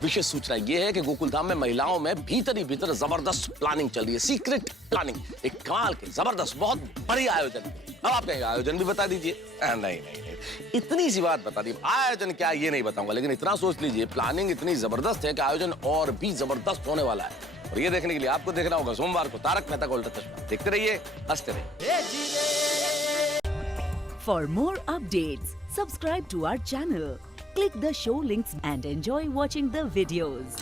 विशेष सूचना ये है कि गोकुल धाम में महिलाओं में भीतर ही भीतर जबरदस्त प्लानिंग चल रही है, सीक्रेट प्लानिंग, एक कमाल के जबरदस्त बहुत बढ़िया आयोजन। अब आप कहेंगे आयोजन भी बता दीजिए। नहीं नहीं नहीं, इतनी सी बात बता दी, आयोजन क्या ये नहीं बताऊंगा, लेकिन इतना सोच लीजिए प्लानिंग इतनी जबरदस्त है कि आयोजन और भी जबरदस्त होने वाला है। और ये देखने के लिए आपको देखना होगा सोमवार को तारक मेहता का उल्टा चश्मा। देखते रहिए, हंसते रहिए। For more updates, subscribe to our channel, click the show links and enjoy watching the videos.